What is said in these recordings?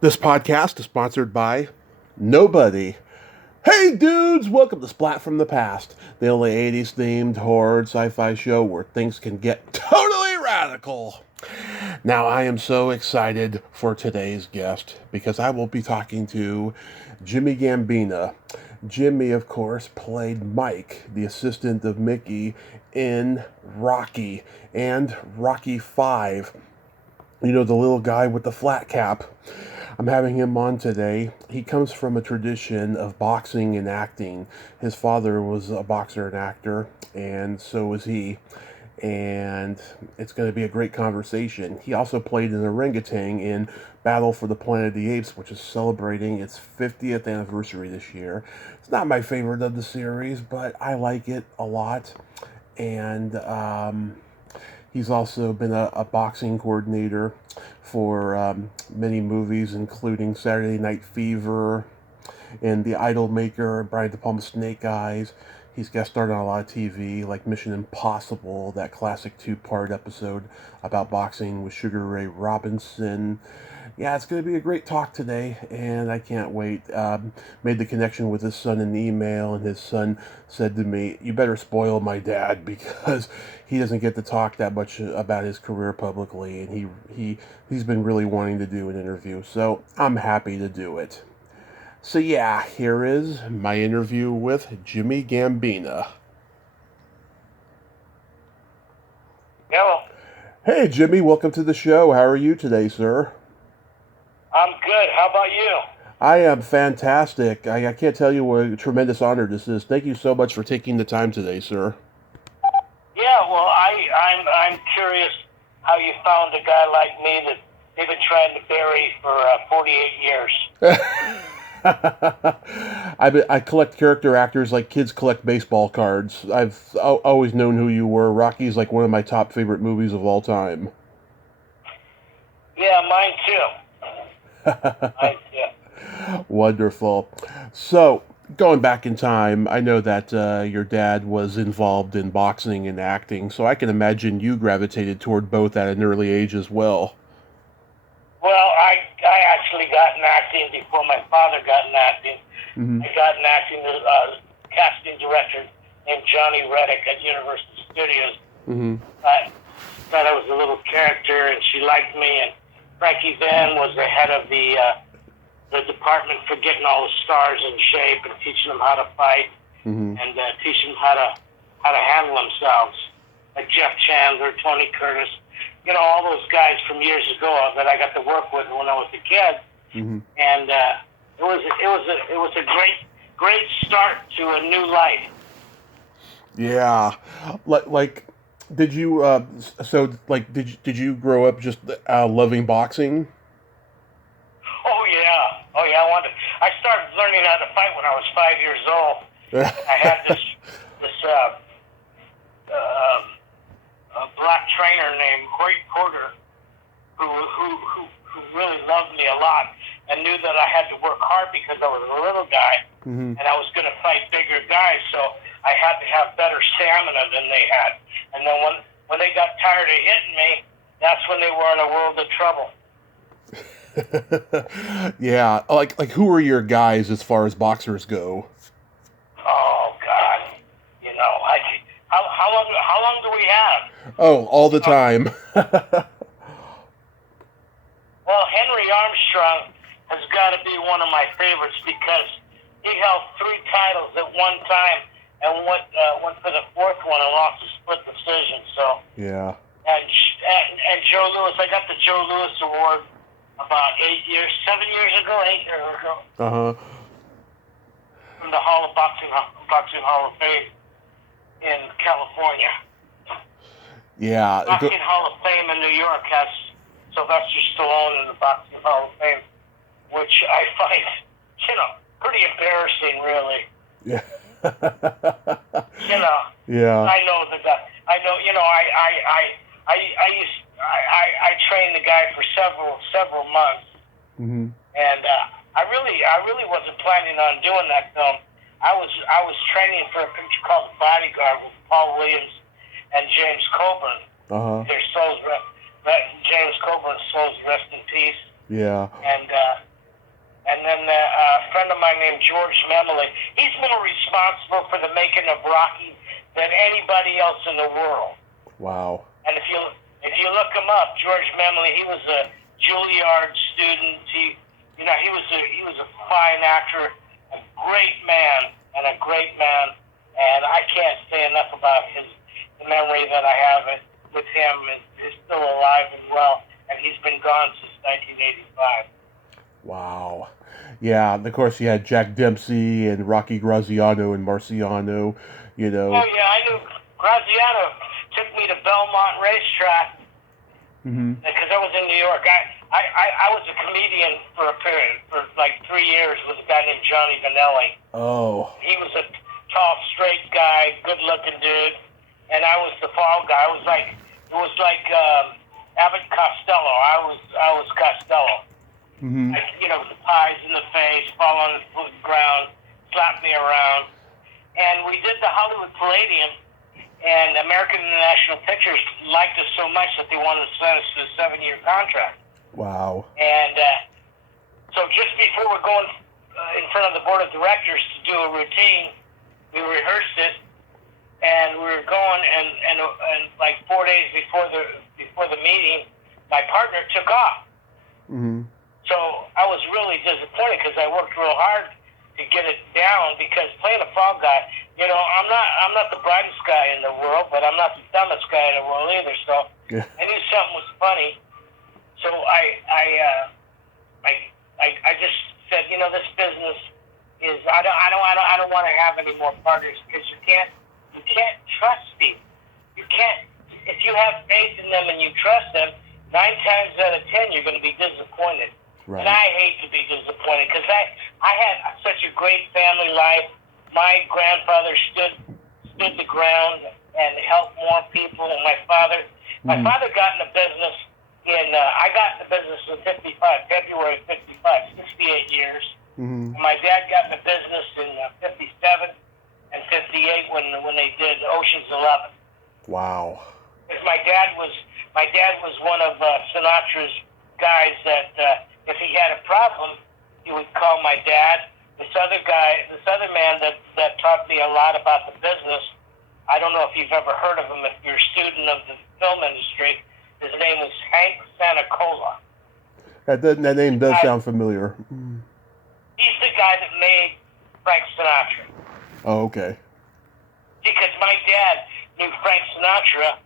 This podcast is sponsored by nobody. Hey dudes, welcome to Splat from the Past, the only 80s themed horror sci-fi show where things can get totally radical. Now I am so excited for today's guest because I will be talking to Jimmy Gambina. Jimmy, of course, played Mike, the assistant of Mickey in Rocky and Rocky 5. You know, the little guy with the flat cap. I'm having him on today. He comes from a tradition of boxing and acting. His father was a boxer and actor, and so was he. And it's going to be a great conversation. He also played an orangutan in Battle for the Planet of the Apes, which is celebrating its 50th anniversary this year. It's not my favorite of the series, but I like it a lot. And he's also been a boxing coordinator for many movies, including Saturday Night Fever and The Idolmaker, Brian De Palma's Snake Eyes. He's guest starred on a lot of TV, like Mission Impossible, that classic two-part episode about boxing with Sugar Ray Robinson. Yeah, it's going to be a great talk today, and I can't wait. Made the connection with his son in email, and his son said to me, "You better spoil my dad because he doesn't get to talk that much about his career publicly, and he's been really wanting to do an interview, so I'm happy to do it." So yeah, here is my interview with Jimmy Gambina. Hello. Hey Jimmy, welcome to the show. How are you today, sir? I'm good. How about you? I am fantastic. I can't tell you what a tremendous honor this is. Thank you so much for taking the time today, sir. Yeah, well, I'm curious how you found a guy like me that they've been trying to bury for 48 years. I collect character actors like kids collect baseball cards. I've always known who you were. Rocky's like one of my top favorite movies of all time. Yeah, mine too. Mine too. Wonderful. So, going back in time, I know that your dad was involved in boxing and acting, so I can imagine you gravitated toward both at an early age as well. Well, I actually got in acting before my father got in acting. Mm-hmm. I got in acting as a casting director named Johnny Reddick at Universal Studios. Mm-hmm. I thought I was a little character, and she liked me, and Frankie Van was the head of the department for getting all the stars in shape and teaching them how to fight, Mm-hmm. and teaching them how to handle themselves. Like Jeff Chandler, Tony Curtis, you know, all those guys from years ago that I got to work with when I was a kid, Mm-hmm. and it was a great start to a new life. Yeah, like, did you did you grow up just loving boxing? Oh yeah. I started learning how to fight when I was 5 years old. I had this black trainer named Hoyt Porter who really loved me a lot and knew that I had to work hard because I was a little guy, Mm-hmm. and I was going to fight bigger guys, so I had to have better stamina than they had. And then when they got tired of hitting me, that's when they were in a world of trouble. Yeah, like who are your guys as far as boxers go? Oh God, you know, how long do we have? Oh, all the time. Well, Henry Armstrong has got to be one of my favorites because he held 3 titles at one time and went for the 4th one and lost a split decision. So Yeah. and Joe Louis, I got the Joe Louis Award about 7 years ago, 8 years ago, Uh-huh. from the Boxing Hall of Fame in California. Yeah. Boxing Hall of Fame in New York has Sylvester Stallone in the Boxing Hall of Fame, which I find, you know, pretty embarrassing, really. Yeah. You know. Yeah. I know the guy. I know. You know. I trained the guy for several months, Mm-hmm. and I really wasn't planning on doing that film. I was training for a picture called The Bodyguard with Paul Williams and James Coburn. Uh-huh. Their souls, James Coburn's souls rest in peace. Yeah. And and then a friend of mine named George Memley. He's more responsible for the making of Rocky than anybody else in the world. Wow. And if you look him up, George Memley, he was a Juilliard student. He was a fine actor, a great man, and I can't say enough about the memory that I have with him. Is still alive and well, and he's been gone since 1985. Wow. Yeah, and of course you had Jack Dempsey and Rocky Graziano and Marciano, you know. Oh yeah, I knew Graziano took me to Belmont Racetrack because I was in New York. I was a comedian for a period, for like 3 years with a guy named Johnny Vanelli. Oh. He was a tall, straight guy, good-looking dude, and I was the fall guy. It was like Abbott Costello. I was Costello. The pies in the face, fall on the ground, slap me around, and we did the Hollywood Palladium. And American International Pictures liked us so much that they wanted to sign us to a 7-year contract. Wow. And so just before we're going in front of the board of directors to do a routine, we rehearsed it, and we were going, and like 4 days before the meeting, my partner took off. So I was really disappointed because I worked real hard to get it down, because playing a fall guy, I'm not the brightest guy in the world, but I'm not the dumbest guy in the world either. So I knew something was funny. So I just said, this business is I don't want to have any more partners, because you can't trust people. You can't, if you have faith in them and you trust them, 9 times out of 10 you're going to be disappointed. Right. And I hate to be disappointed, because I had such a great family life. My grandfather stood the ground and helped more people. And my father got in the business I got in the business in February 55, 68 years. My dad got in the business in 57 and 58 when they did Ocean's 11. Wow. Because my dad was one of Sinatra's guys that if he had a problem, he would call my dad. This other man that taught me a lot about the business, I don't know if you've ever heard of him, if you're a student of the film industry, his name was Hank Santacola. That name does sound familiar. He's the guy that made Frank Sinatra. Oh, okay. Because my dad knew Frank Sinatra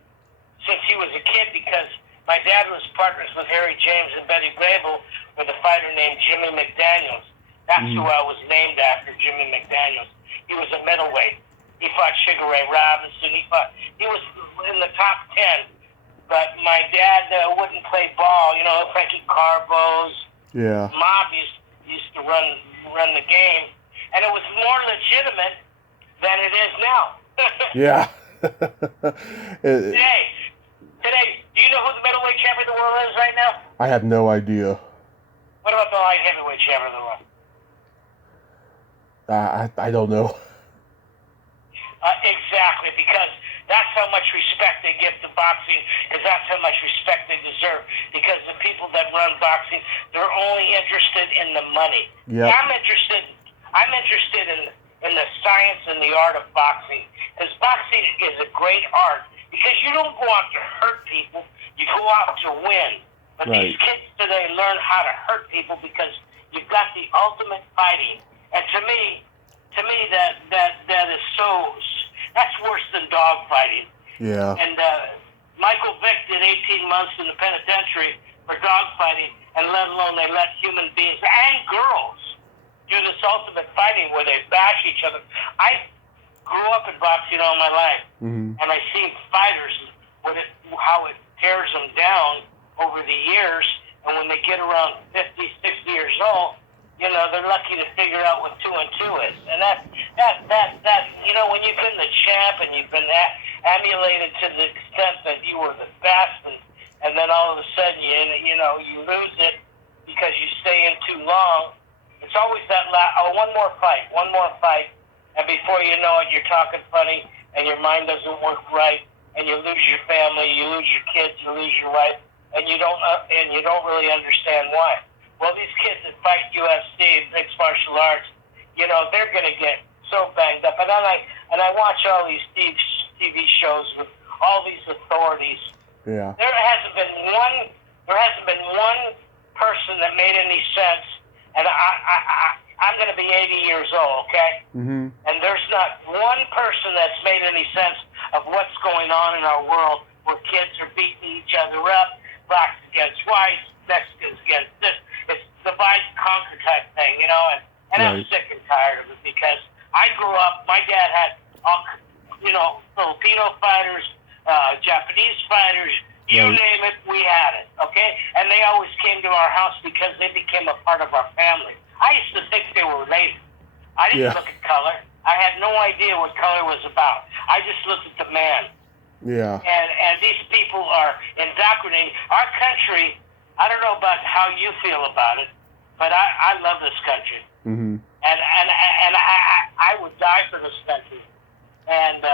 since he was a kid, because my dad was partners with Harry James and Betty Grable with a fighter named Jimmy McDaniels. That's who I was named after, Jimmy McDaniels. He was a middleweight. He fought Sugar Ray Robinson. He was in the top 10. But my dad wouldn't play ball. Frankie Carbo's. Yeah. Mob used to run the game, and it was more legitimate than it is now. Yeah. Today, do you know who the middleweight champion of the world is right now? I have no idea. What about the light heavyweight champion of the world? I don't know. Exactly, because that's how much respect they give to boxing, because that's how much respect they deserve. Because the people that run boxing, they're only interested in the money. Yep. I'm interested in the science and the art of boxing, because boxing is a great art. Because you don't go out to hurt people, you go out to win. But these kids today learn how to hurt people because you've got the ultimate fighting. And to me, that is that's worse than dog fighting. Yeah. And Michael Vick did 18 months in the penitentiary for dog fighting, and let alone they let human beings and girls do this ultimate fighting where they bash each other. I grew up in boxing all my life, and I see fighters how it tears them down over the years, and when they get around 50, 60 years old, they're lucky to figure out what 2 and 2 is. And that when you've been the champ and you've been emulated to the extent that you were the best, and then all of a sudden you lose it because you stay in too long, it's always that one more fight, and before you know it, you're talking funny, and your mind doesn't work right, and you lose your family, you lose your kids, you lose your wife, and you don't really understand why. Well, these kids fight UFC, mixed martial arts, you know, they're going to get so banged up. And I watch all these TV shows with all these authorities. Yeah. There hasn't been one person that made any sense. And I'm going to be 80 years old, okay? Mm-hmm. And there's not one person that's made any sense of what's going on in our world, where kids are beating each other up, blacks against whites, Mexicans against this. It's divide and conquer type thing, you know. And Right. I'm sick and tired of it, because I grew up. My dad had all, you know, Filipino fighters, Japanese fighters. You Right. name it, we had it. Okay, and they always came to our house because they became a part of our family. I used to think they were related. I didn't Yeah. look at color. I had no idea what color was about. I just looked at the man. Yeah. And these people are indoctrinating our country. I don't know about how you feel about it, but I love this country, Mm-hmm. and I would die for this country. And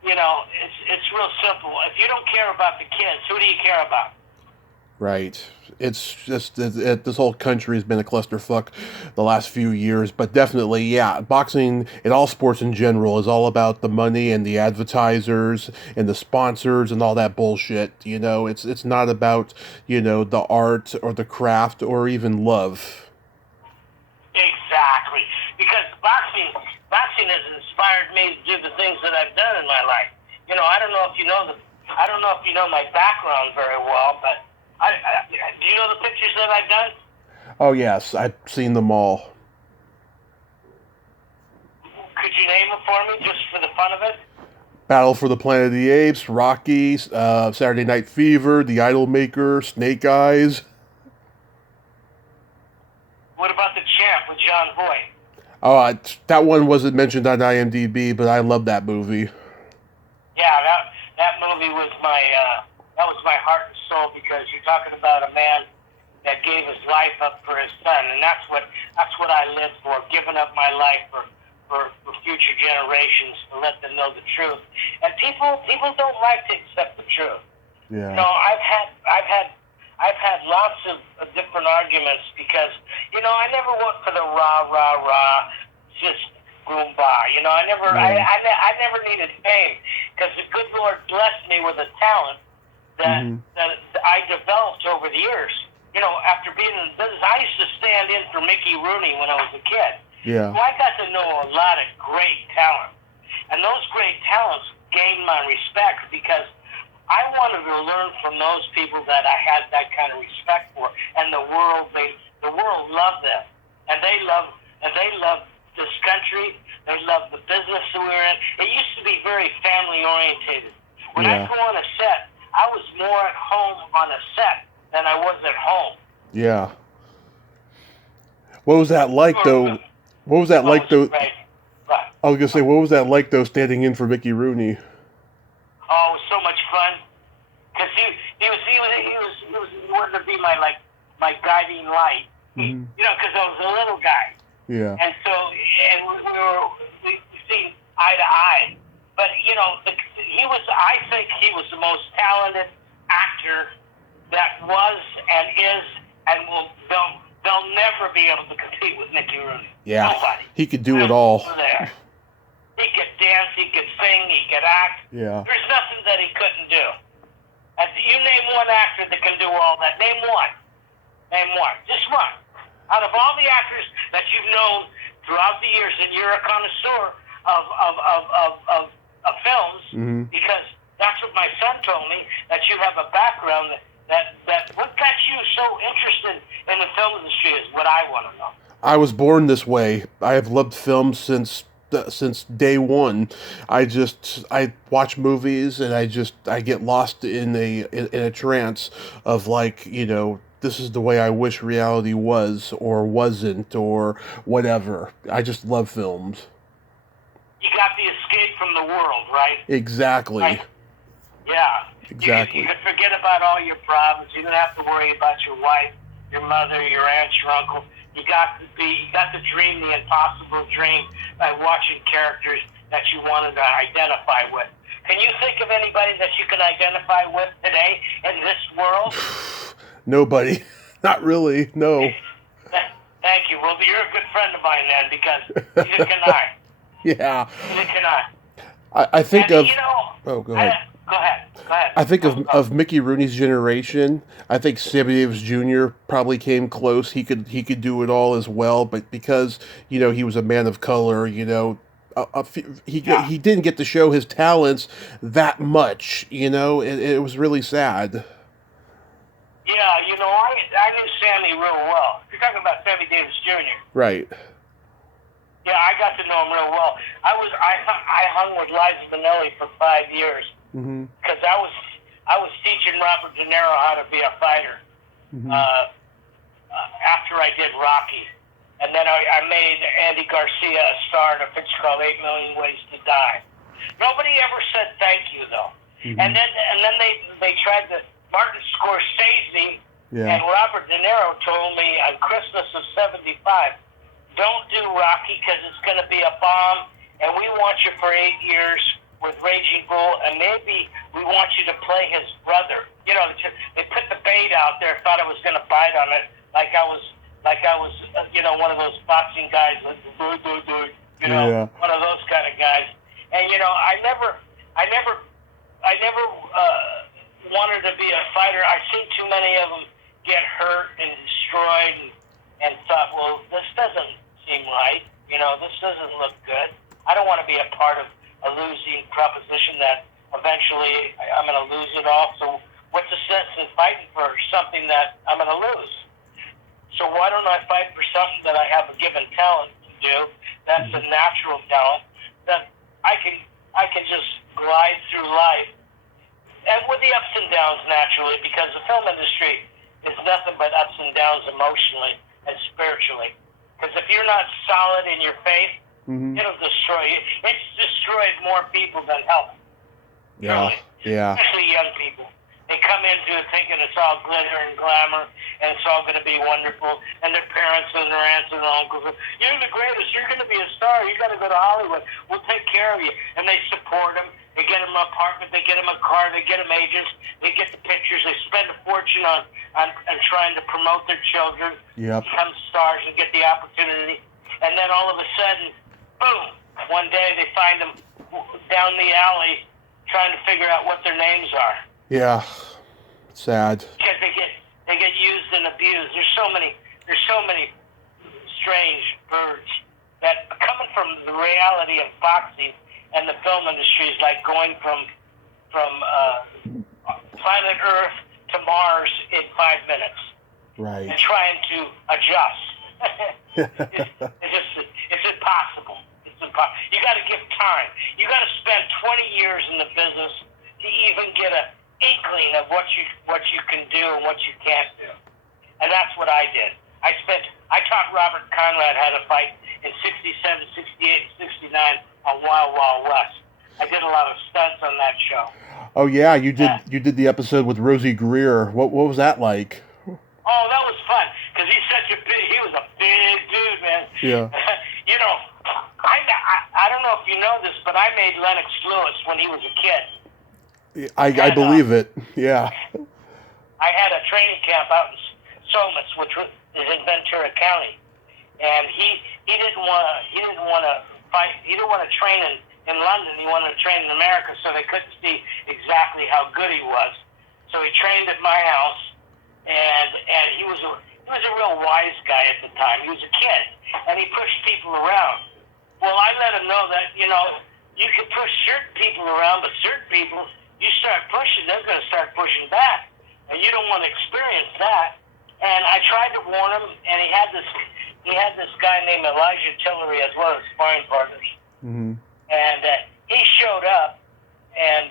you know, it's real simple. If you don't care about the kids, who do you care about? Right. It's just this whole country has been a clusterfuck the last few years, but definitely, yeah, boxing and all sports in general is all about the money and the advertisers and the sponsors and all that bullshit. You know, it's not about, you know, the art or the craft or even love. Exactly, because boxing has inspired me to do the things that I've done in my life. You know, I don't know if you know my background very well, but do you know the pictures that I've done? Oh yes, I've seen them all. Could you name them for me, just for the fun of it? Battle for the Planet of the Apes, Rocky, Saturday Night Fever, The Idolmaker, Snake Eyes. What about The Champ with John Voight? Oh, that one wasn't mentioned on IMDb, but I love that movie. Yeah, that movie was my heart and soul, because you're talking about a man that gave his life up for his son, and that's what I live for, giving up my life for future generations, to let them know the truth. And people don't like to accept the truth. Yeah. You know, I've had lots of different arguments, because, you know, I never went for the rah, just boom bah. You know, I never needed fame, because the good Lord blessed me with a talent that I developed over the years. You know, after being in business, I used to stand in for Mickey Rooney when I was a kid. Yeah. So I got to know a lot of great talent, and those great talents gained my respect, because I wanted to learn from those people that I had that kind of respect for, and the world loved them, and they love this country. They love the business that we were in. It used to be very family orientated. When I go on a set, I was more at home on a set than I was at home. Yeah. What was that like, though? What was that like, though? Right. I was gonna say, what was that like, though, standing in for Mickey Rooney? Oh, it was so much fun, because he wanted to be my guiding light. Mm-hmm. You know, because I was a little guy. Yeah. And so, we see eye to eye. But, you know, I think he was the most talented actor that was and is, and they'll never be able to compete with Mickey Rooney. Yeah. Nobody. He could do it all. There. He could dance, he could sing, he could act. Yeah. There's nothing that he couldn't do. And you name one actor that can do all that. Name one. Name one. Just one. Out of all the actors that you've known throughout the years, and you're a connoisseur of films, because that's what my son told me, that you have a background that what got you so interested in the film industry is what I want to know. I was born this way. I have loved film since day one. I watch movies and I get lost in a trance of, like, you know, this is the way I wish reality was or wasn't or whatever. I just love films. You got the escape from the world, right? Exactly. Right. Yeah. Exactly. You can forget about all your problems. You don't have to worry about your wife, your mother, your aunt, your uncle. You got to dream the impossible dream by watching characters that you wanted to identify with. Can you think of anybody that you can identify with today in this world? Nobody. Not really. No. you're a good friend of mine then, because he's a canard. Yeah. He's a canard. I think And, of. you know, Oh, go ahead. Go ahead. I think Go. of Mickey Rooney's generation. I think Sammy Davis Jr. probably came close. He could do it all as well, but because he was a man of color, he didn't get to show his talents that much. It was really sad. Yeah, I knew Sammy real well. You're talking about Sammy Davis Jr. Right. Yeah, I got to know him real well. I hung with Liza Minnelli for 5 years because I was teaching Robert De Niro how to be a fighter after I did Rocky, and then I made Andy Garcia a star in a picture called 8 Million Ways to Die. Nobody ever said thank you though, and then they tried to. Martin Scorsese and Robert De Niro told me on Christmas of '75. Don't do Rocky because it's going to be a bomb, and we want you for 8 years with Raging Bull, and maybe we want you to play his brother. They put the bait out there, thought I was going to bite on it, like I was, one of those boxing guys, one of those kind of guys. And I never wanted to be a fighter. I've seen too many of them get hurt and destroyed, and thought, well, this doesn't seem right. This doesn't look good. I don't want to be a part of a losing proposition that eventually I'm going to lose it all. So what's the sense in fighting for something that I'm going to lose? So why don't I fight for something that I have a given talent to do? That's a natural talent that I can just glide through life, and with the ups and downs naturally, because the film industry is nothing but ups and downs emotionally and spiritually. Because if you're not solid in your faith, it'll destroy you. It's destroyed more people than helped. Yeah, really. yeah. Especially young people. They come into it thinking it's all glitter and glamour, and it's all going to be wonderful, and their parents and their aunts and uncles are, you're the greatest, you're going to be a star, you got to go to Hollywood, we'll take care of you. And they support them, they get them an apartment, they get them a car, they get them agents, they get the pictures, they spend a fortune on trying to promote their children, become stars and get the opportunity. And then all of a sudden, boom, one day they find them down the alley trying to figure out what their names are. Yeah, sad. Because they get used and abused. There's so many strange birds that coming from the reality of boxing and the film industry is like going from planet Earth to Mars in 5 minutes. Right. And trying to adjust. It's impossible. It's impossible. You got to give time. You got to spend 20 years in the business to even get a inkling of what you can do and what you can't do. And that's what I did. I taught Robert Conrad how to fight in 67, 68, 69 on Wild Wild West. I did a lot of stunts on that show. Oh yeah, you did the episode with Rosie Greer. What was that like? Oh, that was fun because he was a big dude, man. Yeah. I don't know if you know this, but I made Lennox Lewis when he was a kid. I believe it. Yeah. I had a training camp out in Somas, which is in Ventura County, and he didn't want to fight. He didn't want to train in London. He wanted to train in America, so they couldn't see exactly how good he was. So he trained at my house, and he was a real wise guy at the time. He was a kid, and he pushed people around. Well, I let him know that you can push certain people around, but certain people, you start pushing, they're going to start pushing back. And you don't want to experience that. And I tried to warn him, and he had this guy named Elijah Tillery as well as sparring partners. Mm-hmm. And he showed up, and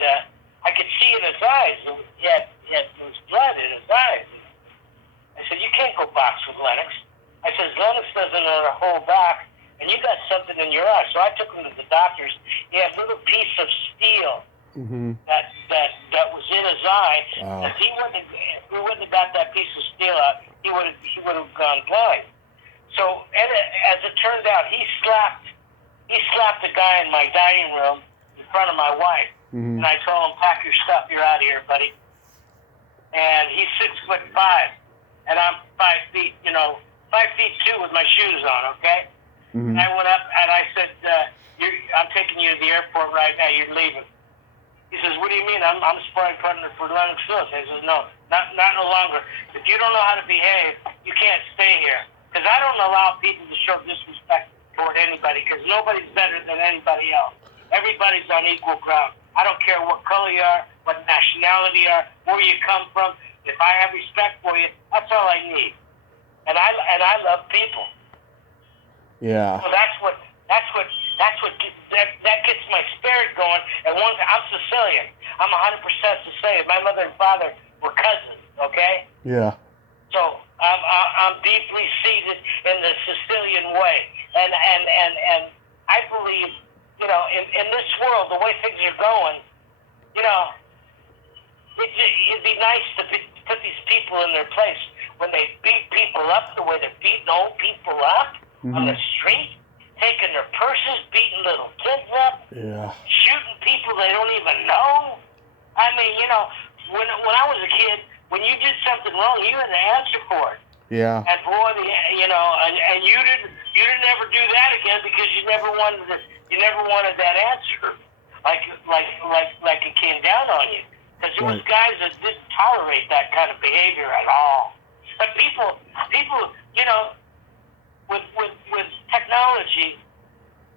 I could see in his eyes, he had his blood in his eyes. I said, you can't go box with Lennox. I said, Lennox doesn't know to hold back, and you got something in your eye. So I took him to the doctors. He had a little piece of steel that was in his eye. If we wouldn't have got that piece of steel out, he would have gone blind. So as it turned out, he slapped a guy in my dining room in front of my wife, and I told him, pack your stuff, you're out of here, buddy. And he's 6'5", and I'm 5 feet, 5'2" with my shoes on, okay? Mm-hmm. And I went up and I said, I'm taking you to the airport right now. You're leaving. He says, what do you mean? I'm sparring partner for Lennox Lewis. I says, no no longer. If you don't know how to behave, you can't stay here. Because I don't allow people to show disrespect toward anybody, because nobody's better than anybody else. Everybody's on equal ground. I don't care what color you are, what nationality you are, where you come from. If I have respect for you, that's all I need. And I love people. Yeah. So that gets my spirit going. And I'm Sicilian. I'm 100% Sicilian. My mother and father were cousins. Okay. Yeah. So I'm deeply seated in the Sicilian way, and I believe, in this world, the way things are going, it'd be nice to put these people in their place when they beat people up the way they're beating old people up on the street, taking their purses, beating little kids up, shooting people they don't even know. I mean, when I was a kid, when you did something wrong, you had to answer for it. Yeah. And boy, and you didn't ever do that again, because you never wanted that answer, like it came down on you. Because there was guys that didn't tolerate that kind of behavior at all. But people, with technology,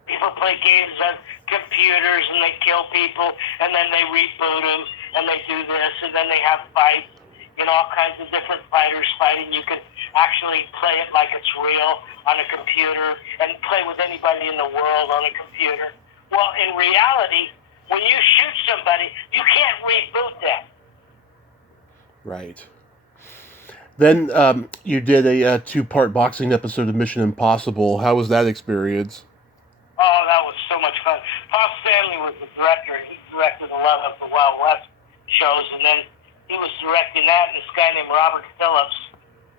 people play games on computers and they kill people, and then they reboot them, and they do this, and then they have fights. All kinds of different fighters fighting. You can actually play it like it's real on a computer and play with anybody in the world on a computer. Well, in reality, when you shoot somebody, you can't reboot them. Right. Then you did a 2-part boxing episode of Mission Impossible. How was that experience? Oh, that was so much fun. Paul Stanley was the director, and he directed a lot of the Wild West shows, and then he was directing that, and this guy named Robert Phillips,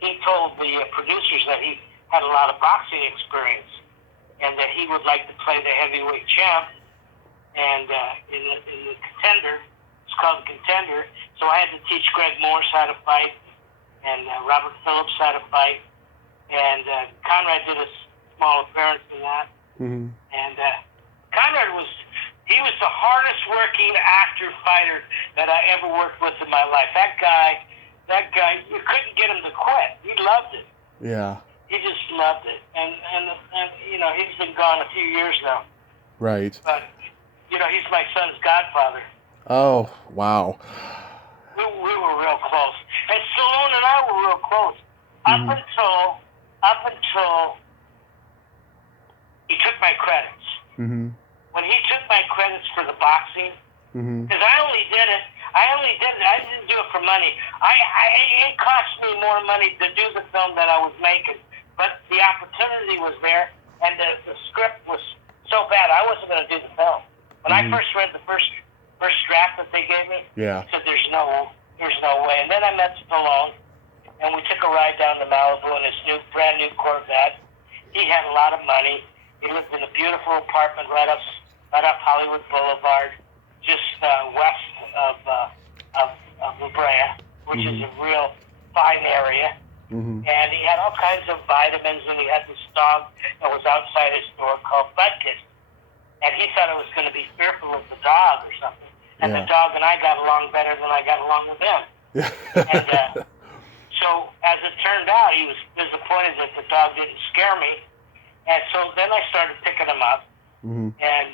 he told the producers that he had a lot of boxing experience, and that he would like to play the heavyweight champ, and in the Contender, it's called Contender, so I had to teach Greg Morse how to fight, and Robert Phillips how to fight, and Conrad did a small appearance in that, and Conrad was the hardest working actor fighter that I ever worked with in my life. That guy, you couldn't get him to quit. He loved it. Yeah. He just loved it. And he's been gone a few years now. Right. But, he's my son's godfather. Oh, wow. We were real close. And Stallone and I were real close. Up until he took my credits. When he took my credits for the boxing, because I only did it, I didn't do it for money. It cost me more money to do the film than I was making, but the opportunity was there, and the script was so bad, I wasn't going to do the film. When I first read the first draft that they gave me, I said, there's no way. And then I met Stallone, and we took a ride down to Malibu in his brand new Corvette. He had a lot of money. He lived in a beautiful apartment right up Hollywood Boulevard, just west of La Brea, which is a real fine area. And he had all kinds of vitamins, and he had this dog that was outside his door called Budkiss. And he thought I was going to be fearful of the dog or something. And the dog and I got along better than I got along with him. And so, as it turned out, he was disappointed that the dog didn't scare me. And so then I started picking him up. And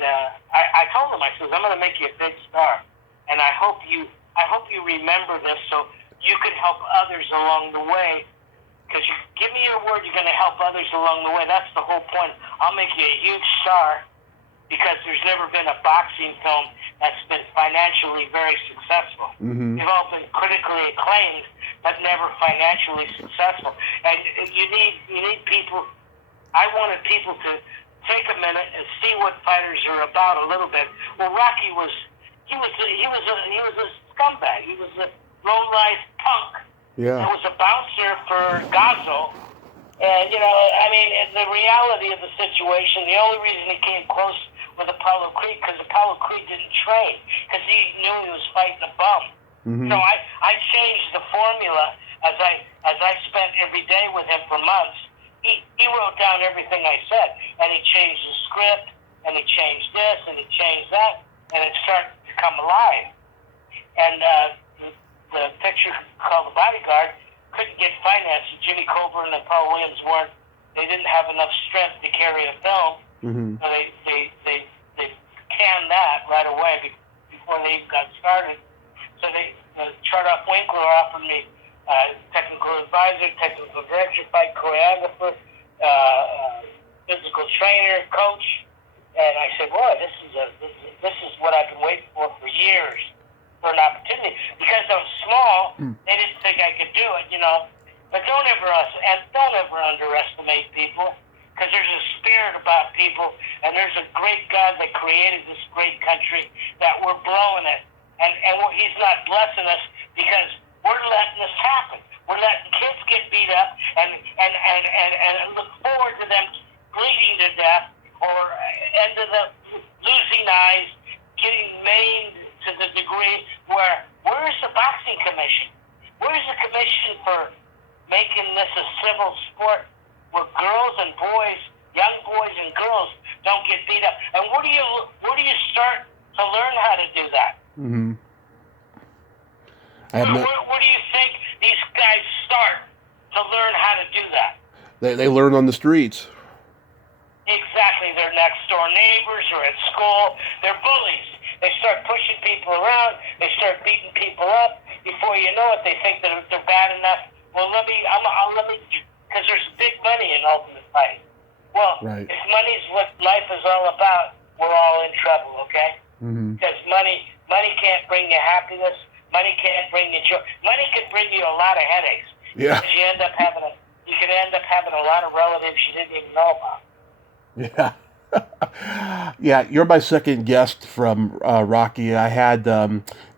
I told him, I said, I'm going to make you a big star. And I hope you remember this so you can help others along the way. Because you give me your word you're going to help others along the way. That's the whole point. I'll make you a huge star, because there's never been a boxing film that's been financially very successful. They've all been critically acclaimed, but never financially successful. And you need people. I wanted people to take a minute and see what fighters are about a little bit. Well, Rocky was a scumbag. He was a low-life punk. That was a bouncer for Gazzo. And, the reality of the situation, the only reason he came close with Apollo Creed, because Apollo Creed didn't train, because he knew he was fighting a bum. So I changed the formula as I spent every day with him for months. down everything I said, and he changed the script, and he changed this, and he changed that, and it started to come alive. And the picture called The Bodyguard couldn't get financed. Jimmy Coburn and Paul Williams they didn't have enough strength to carry a film. Mm-hmm. So they canned that right away before they even got started. So Chartoff Winkler offered me technical advisor, technical director, fight choreographer, physical trainer, coach, and I said, "Boy, this is what I've been waiting for years, for an opportunity." Because I was small, they didn't think I could do it, But don't ever underestimate people, because there's a spirit about people, and there's a great God that created this great country that we're blowing it, and He's not blessing us because we're letting this happen. We're letting kids get beat up and look forward to them bleeding to death or ended up losing eyes, getting maimed to the degree where's the boxing commission? Where's the commission for making this a civil sport where girls and boys, young boys and girls, don't get beat up? And where do you start to learn how to do that? Mm-hmm. Where do you think these guys start to learn how to do that? They learn on the streets. Exactly. They're next door neighbors or at school. They're bullies. They start pushing people around. They start beating people up. Before you know it, they think that they're bad enough. Well, because there's big money in ultimate fighting. Well, right. If money's what life is all about, we're all in trouble, okay? Mm-hmm. Because money can't bring you happiness. Money can't bring you joy. Money can bring you a lot of headaches. Yeah. Because you could end up having a lot of relatives you didn't even know about. Yeah. Yeah, you're my second guest from Rocky. I had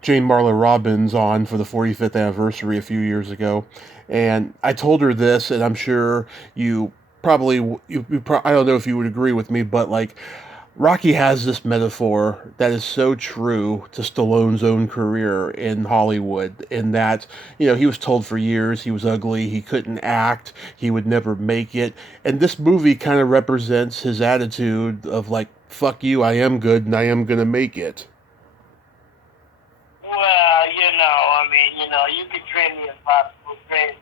Jane Marla Robbins on for the 45th anniversary a few years ago, and I told her this, and I'm sure you probably, I don't know if you would agree with me, but like, Rocky has this metaphor that is so true to Stallone's own career in Hollywood, in that, he was told for years he was ugly, he couldn't act, he would never make it, and this movie kind of represents his attitude of like, fuck you, I am good and I am going to make it. Well, you could dream the impossible dream,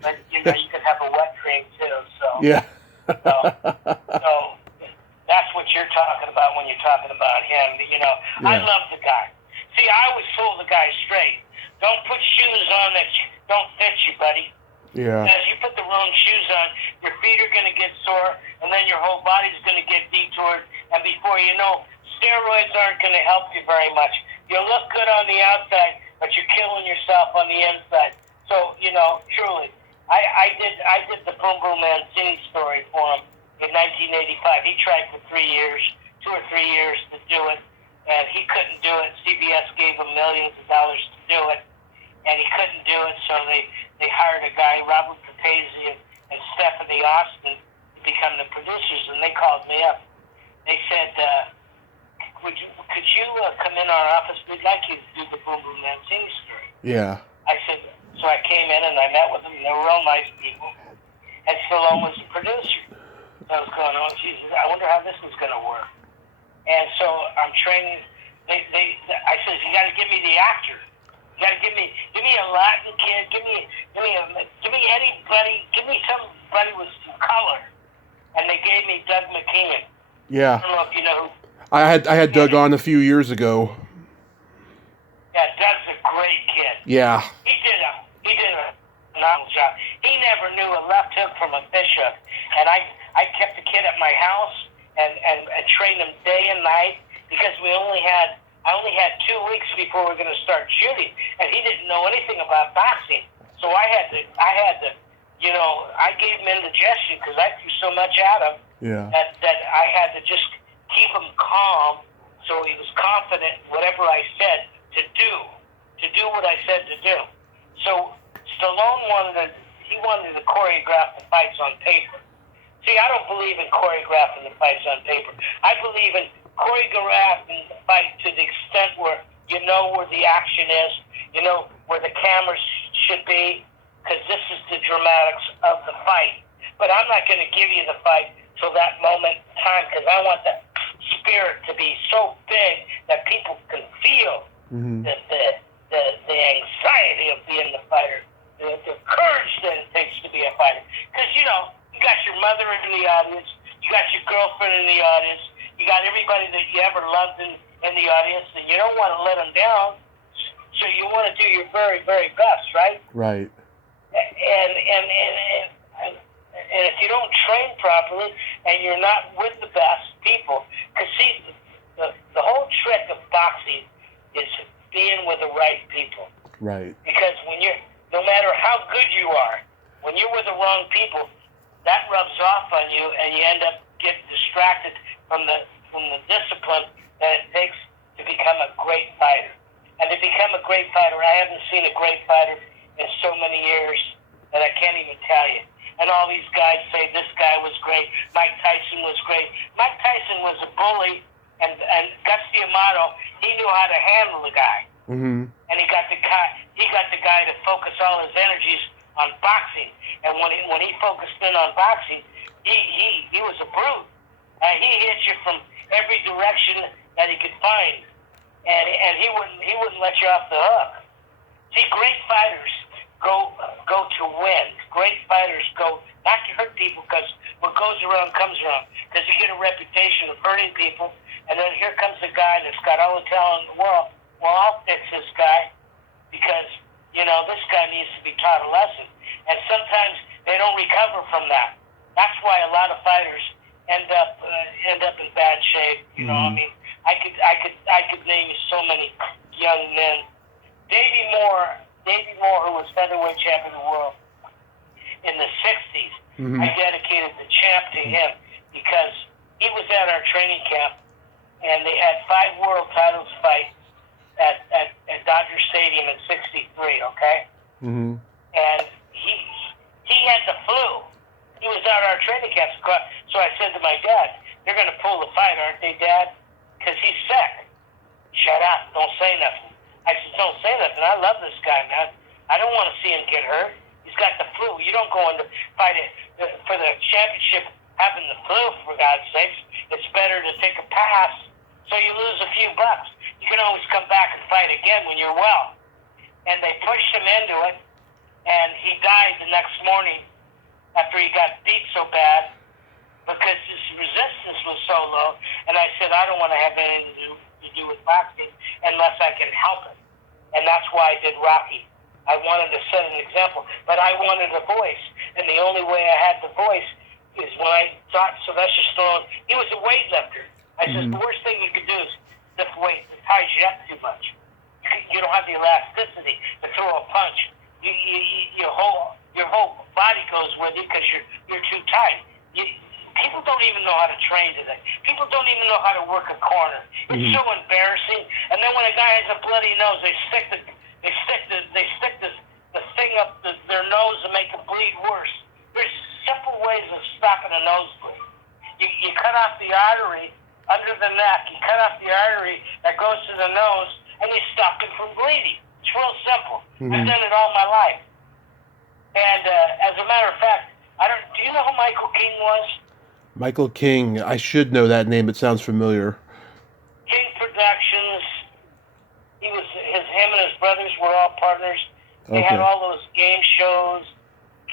but, you could have a wet dream too, so. Yeah. so that's what you're talking about when you're talking about him. Yeah. I love the guy. See, I always told the guy straight, don't put shoes on that don't fit you, buddy. Yeah. Because you put the wrong shoes on, your feet are going to get sore, and then your whole body's going to get detoured, and before you know, steroids aren't going to help you very much. You look good on the outside, but you're killing yourself on the inside. So, truly, I did the Boom Boom Mancini story for him in 1985. He tried for 2 or 3 years to do it, and he couldn't do it. CBS gave him millions of dollars to do it, and he couldn't do it, so they hired a guy, Robert Patesi and Stephanie Austin, to become the producers, and they called me up. They said, could you come in our office? We'd like you to do the Boom Boom Mancini story. Yeah. I said, so I came in and I met with them, and they were real nice people, and Stallone was the producer. I was going, oh, Jesus, I wonder how this is going to work. And so I'm training. I said, you got to give me the actor. You got to give me a Latin kid. Give me anybody. Give me somebody with some color. And they gave me Doug McKeon. Yeah. I don't know if you know who. I had Doug on a few years ago. Yeah, Doug's a great kid. Yeah. He did a phenomenal job. He never knew a left hook from a fish hook, and I kept the kid at my house and trained him day and night because I only had 2 weeks before we were going to start shooting, and he didn't know anything about boxing. So I had to I gave him indigestion because I threw so much at him. Yeah. That I had to just keep him calm so he was confident in whatever I said to do what I said to do. So Stallone wanted to choreograph the fights on paper. See, I don't believe in choreographing the fights on paper. I believe in choreographing the fight to the extent where you know where the action is, you know where the cameras should be, because this is the dramatics of the fight. but I'm not going to give you the fight till that moment in time because I want the spirit to be so big that people can feel the anxiety of being the fighter, the courage that it takes to be a fighter. Because, you got your mother in the audience, you got your girlfriend in the audience, you got everybody that you ever loved in the audience, and you don't want to let them down, so you want to do your very, very best, right? Right. And if you don't train properly and you're not with the best people, because see, the whole trick of boxing is being with the right people. Right. Because no matter how good you are, when you're with the wrong people, that rubs off on you, and you end up getting distracted from the discipline that it takes to become a great fighter. And to become a great fighter, I haven't seen a great fighter in so many years that I can't even tell you. And all these guys say this guy was great, Mike Tyson was great. Mike Tyson was a bully, and Gus D'Amato, he knew how to handle the guy. Mm-hmm. And he got the guy to focus all his energies on boxing. And when he focused in on boxing, he was a brute. He hit you from every direction that he could find, and he wouldn't let you off the hook. See, great fighters go to win. Great fighters go not to hurt people, because what goes around comes around. Because you get a reputation of hurting people, and then here comes a guy that's got all the talent in the world. Well, I'll fix this guy because this guy needs to be taught a lesson. And sometimes they don't recover from that. That's why a lot of fighters end up in bad shape. I mean, I could name you so many young men. Davey Moore, who was featherweight champion of the world in the '60s. I dedicated the champ to him because he was at our training camp, and they had 5 world titles fight at Dodger Stadium in '63. Okay. Mm-hmm. And he had the flu. He was at our training camp. So I said to my dad, "They're going to pull the fight, aren't they, Dad? Because he's sick." "Shut up. Don't say nothing." I said, "Don't say nothing. I love this guy, man. I don't want to see him get hurt. He's got the flu. You don't go into fight for the championship having the flu, for God's sakes. It's better to take a pass so you lose a few bucks. You can always come back and fight again when you're well." And they pushed him into it, and he died the next morning after he got beat so bad because his resistance was so low. And I said, "I don't want to have anything to do with boxing unless I can help it." And that's why I did Rocky. I wanted to set an example, but I wanted a voice, and the only way I had the voice is when I thought Sylvester Stallone, he was a weightlifter. I said, the worst thing you could do is lift weight. It ties you up too much. You don't have the elasticity to throw a punch. Your whole body goes with you because you're too tight. People don't even know how to train today. People don't even know how to work a corner. It's so embarrassing. And then when a guy has a bloody nose, they stick the thing up their nose and make it bleed worse. There's simple ways of stopping a nosebleed. You cut off the artery under the neck. You cut off the artery that goes to the nose, and you stop it from bleeding. It's real simple. I've done it all my life. And as a matter of fact, do you know who Michael King was? Michael King. I should know that name. It sounds familiar. King Productions. Him and his brothers were all partners. They had all those game shows,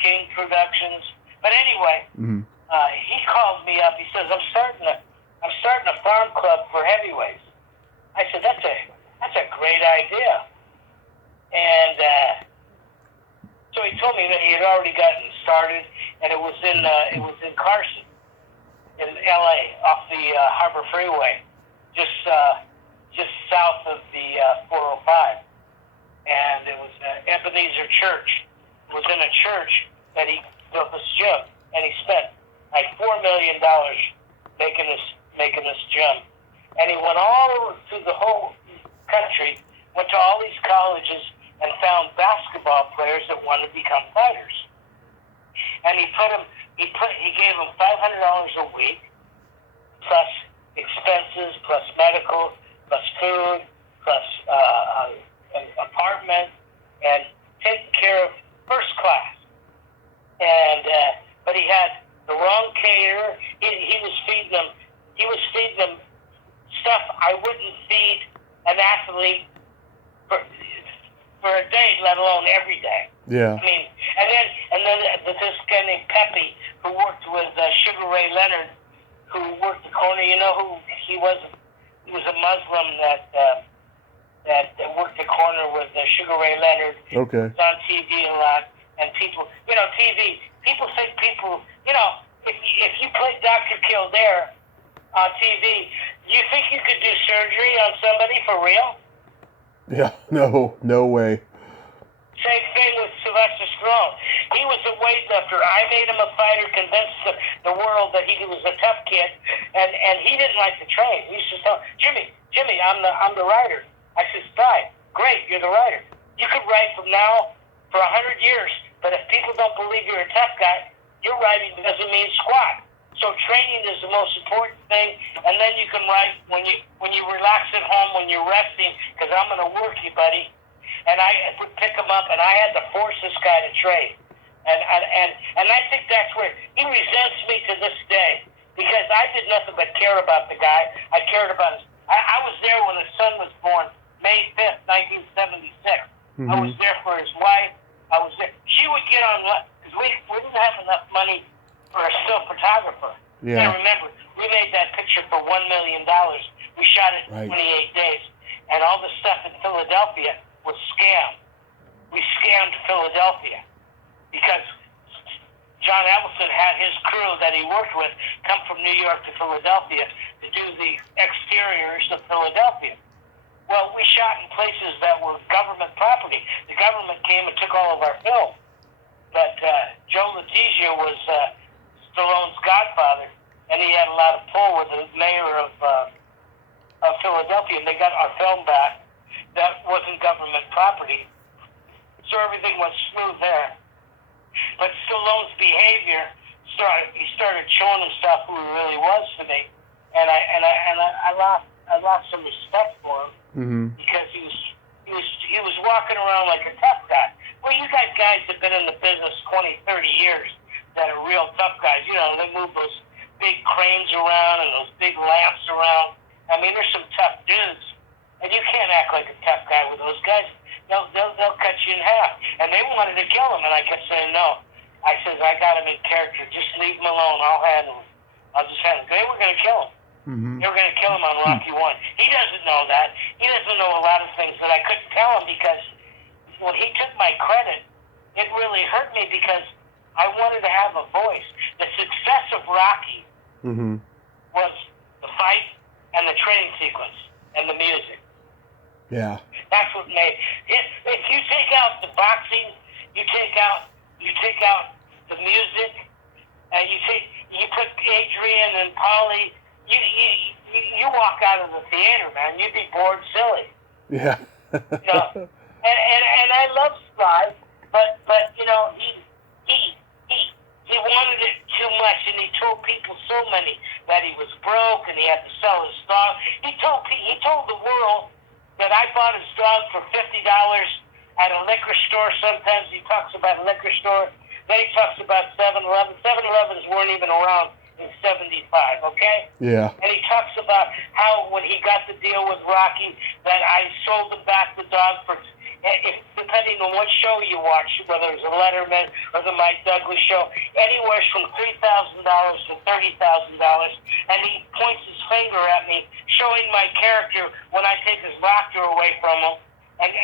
King Productions. But anyway, he called me up. He says, I'm starting a farm club for heavyweights. I said, that's a great idea. And so he told me that he had already gotten started, and it was in Carson, in L.A., off the Harbor Freeway, just south of the 405. And it was Ebenezer Church. It was in a church that he built this gym, and he spent like $4 million making this gym. And he went all through the whole country, went to all these colleges, and found basketball players that wanted to become fighters. And he gave them $500 a week, plus expenses, plus medical, plus food, plus an apartment, and taking care of first class. And but he had the wrong caterer. He was feeding them. He was feeding them stuff I wouldn't feed an athlete for a day, let alone every day. Yeah. I mean, and then this guy named Pepe, who worked with Sugar Ray Leonard, who worked the corner. You know who he was? He was a Muslim that worked the corner with Sugar Ray Leonard. Okay. It's on TV a lot, and people, TV. People think if you put Dr. Kildare on TV, you think you could do surgery on somebody for real? Yeah. No way. Same thing with Sylvester Stallone. He was a weightlifter. I made him a fighter, convinced the world that he was a tough kid, and he didn't like to train. He used to tell Jimmy, I'm the writer. I said, fine, great, you're the writer. You could write from now for 100 years, but if people don't believe you're a tough guy, your writing doesn't mean squat. So training is the most important thing, and then you can write when you relax at home, when you're resting, because I'm going to work you, buddy. And I would pick him up, and I had to force this guy to train. And I think that's where he resents me to this day, because I did nothing but care about the guy. I cared about his. I was there when his son was born, May 5th, 1976. I was there for his wife. I was there. She would get on, because we didn't have enough money for a still photographer. Yeah. And remember, we made that picture for $1 million. We shot it in 28 days. And all the stuff in Philadelphia was scammed. We scammed Philadelphia because John Ellison had his crew that he worked with come from New York to Philadelphia to do the exteriors of Philadelphia. Well, we shot in places that were government property. The government came and took all of our film. But Joe Letizia was Stallone's godfather, and he had a lot of pull with the mayor of Philadelphia, and they got our film back. That wasn't government property, so everything went smooth there. But Stallone's behavior started showing himself who he really was to me, and I lost some respect for him because he was walking around like a tough guy. Well, you got guys that have been in the business 20, 30 years that are real tough guys. They move those big cranes around and those big lamps around. I mean, there's some tough dudes, and you can't act like a tough guy with those guys. They'll cut you in half. And they wanted to kill him, and I kept saying no. I said, I got him in character. Just leave him alone. I'll handle him. I'll just handle him. They were going to kill him. They were going to kill him on Rocky 1. He doesn't know that. He doesn't know a lot of things that I couldn't tell him because when he took my credit, it really hurt me because I wanted to have a voice. The success of Rocky was the fight and the training sequence and the music. Yeah. That's what made it. If you take out the boxing, you take out the music, and you put Adrian and Paulie, you walk out of the theater, man. You'd be bored silly. Yeah. And I love Splat, but he wanted it too much, and he told people so many that he was broke and he had to sell his dog. He told the world that I bought his dog for $50 at a liquor store. Sometimes he talks about a liquor store. Then he talks about 7-Eleven. 7-Elevens weren't even around in 75, okay? Yeah. And he talks about how when he got the deal with Rocky, that I sold him back the dog for, depending on what show you watch, whether it was a Letterman or the Mike Douglas show, anywhere from $3,000 to $30,000. And he points his finger at me, showing my character when I take his laughter away from him. And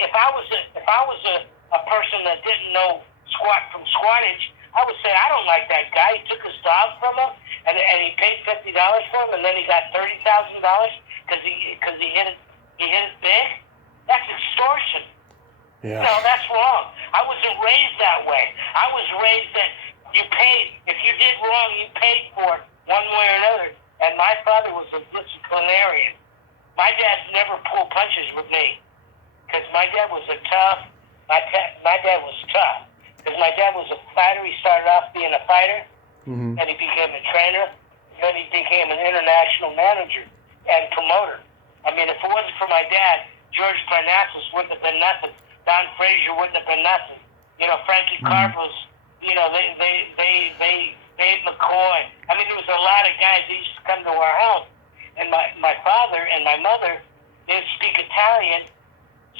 if I was a person that didn't know squat from squattage, I would say, I don't like that guy. He took his dog from him, and he paid $50 for him, and then he got $30,000 because he hit it big. That's extortion. Yeah. No, that's wrong. I wasn't raised that way. I was raised that you paid. If you did wrong, you paid for it one way or another. And my father was a disciplinarian. My dad never pulled punches with me because my dad was tough. My dad was tough. Because my dad was a fighter. He started off being a fighter, and he became a trainer. Then he became an international manager and promoter. I mean, if it wasn't for my dad, George Parnassus wouldn't have been nothing. Don Frazier wouldn't have been nothing. Frankie Carp was Dave McCoy. I mean, there was a lot of guys that used to come to our house, and my father and my mother didn't speak Italian,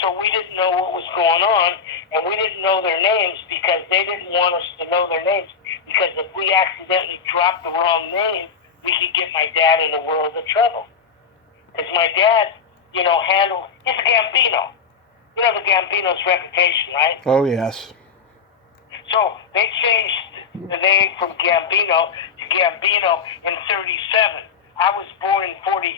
so we didn't know what was going on, and we didn't know their names because they didn't want us to know their names, because if we accidentally dropped the wrong name, we could get my dad in a world of trouble. Because my dad, he's a Gambino. You know the Gambino's reputation, right? Oh, yes. So they changed the name from Gambino to Gambino in 37. I was born in 43.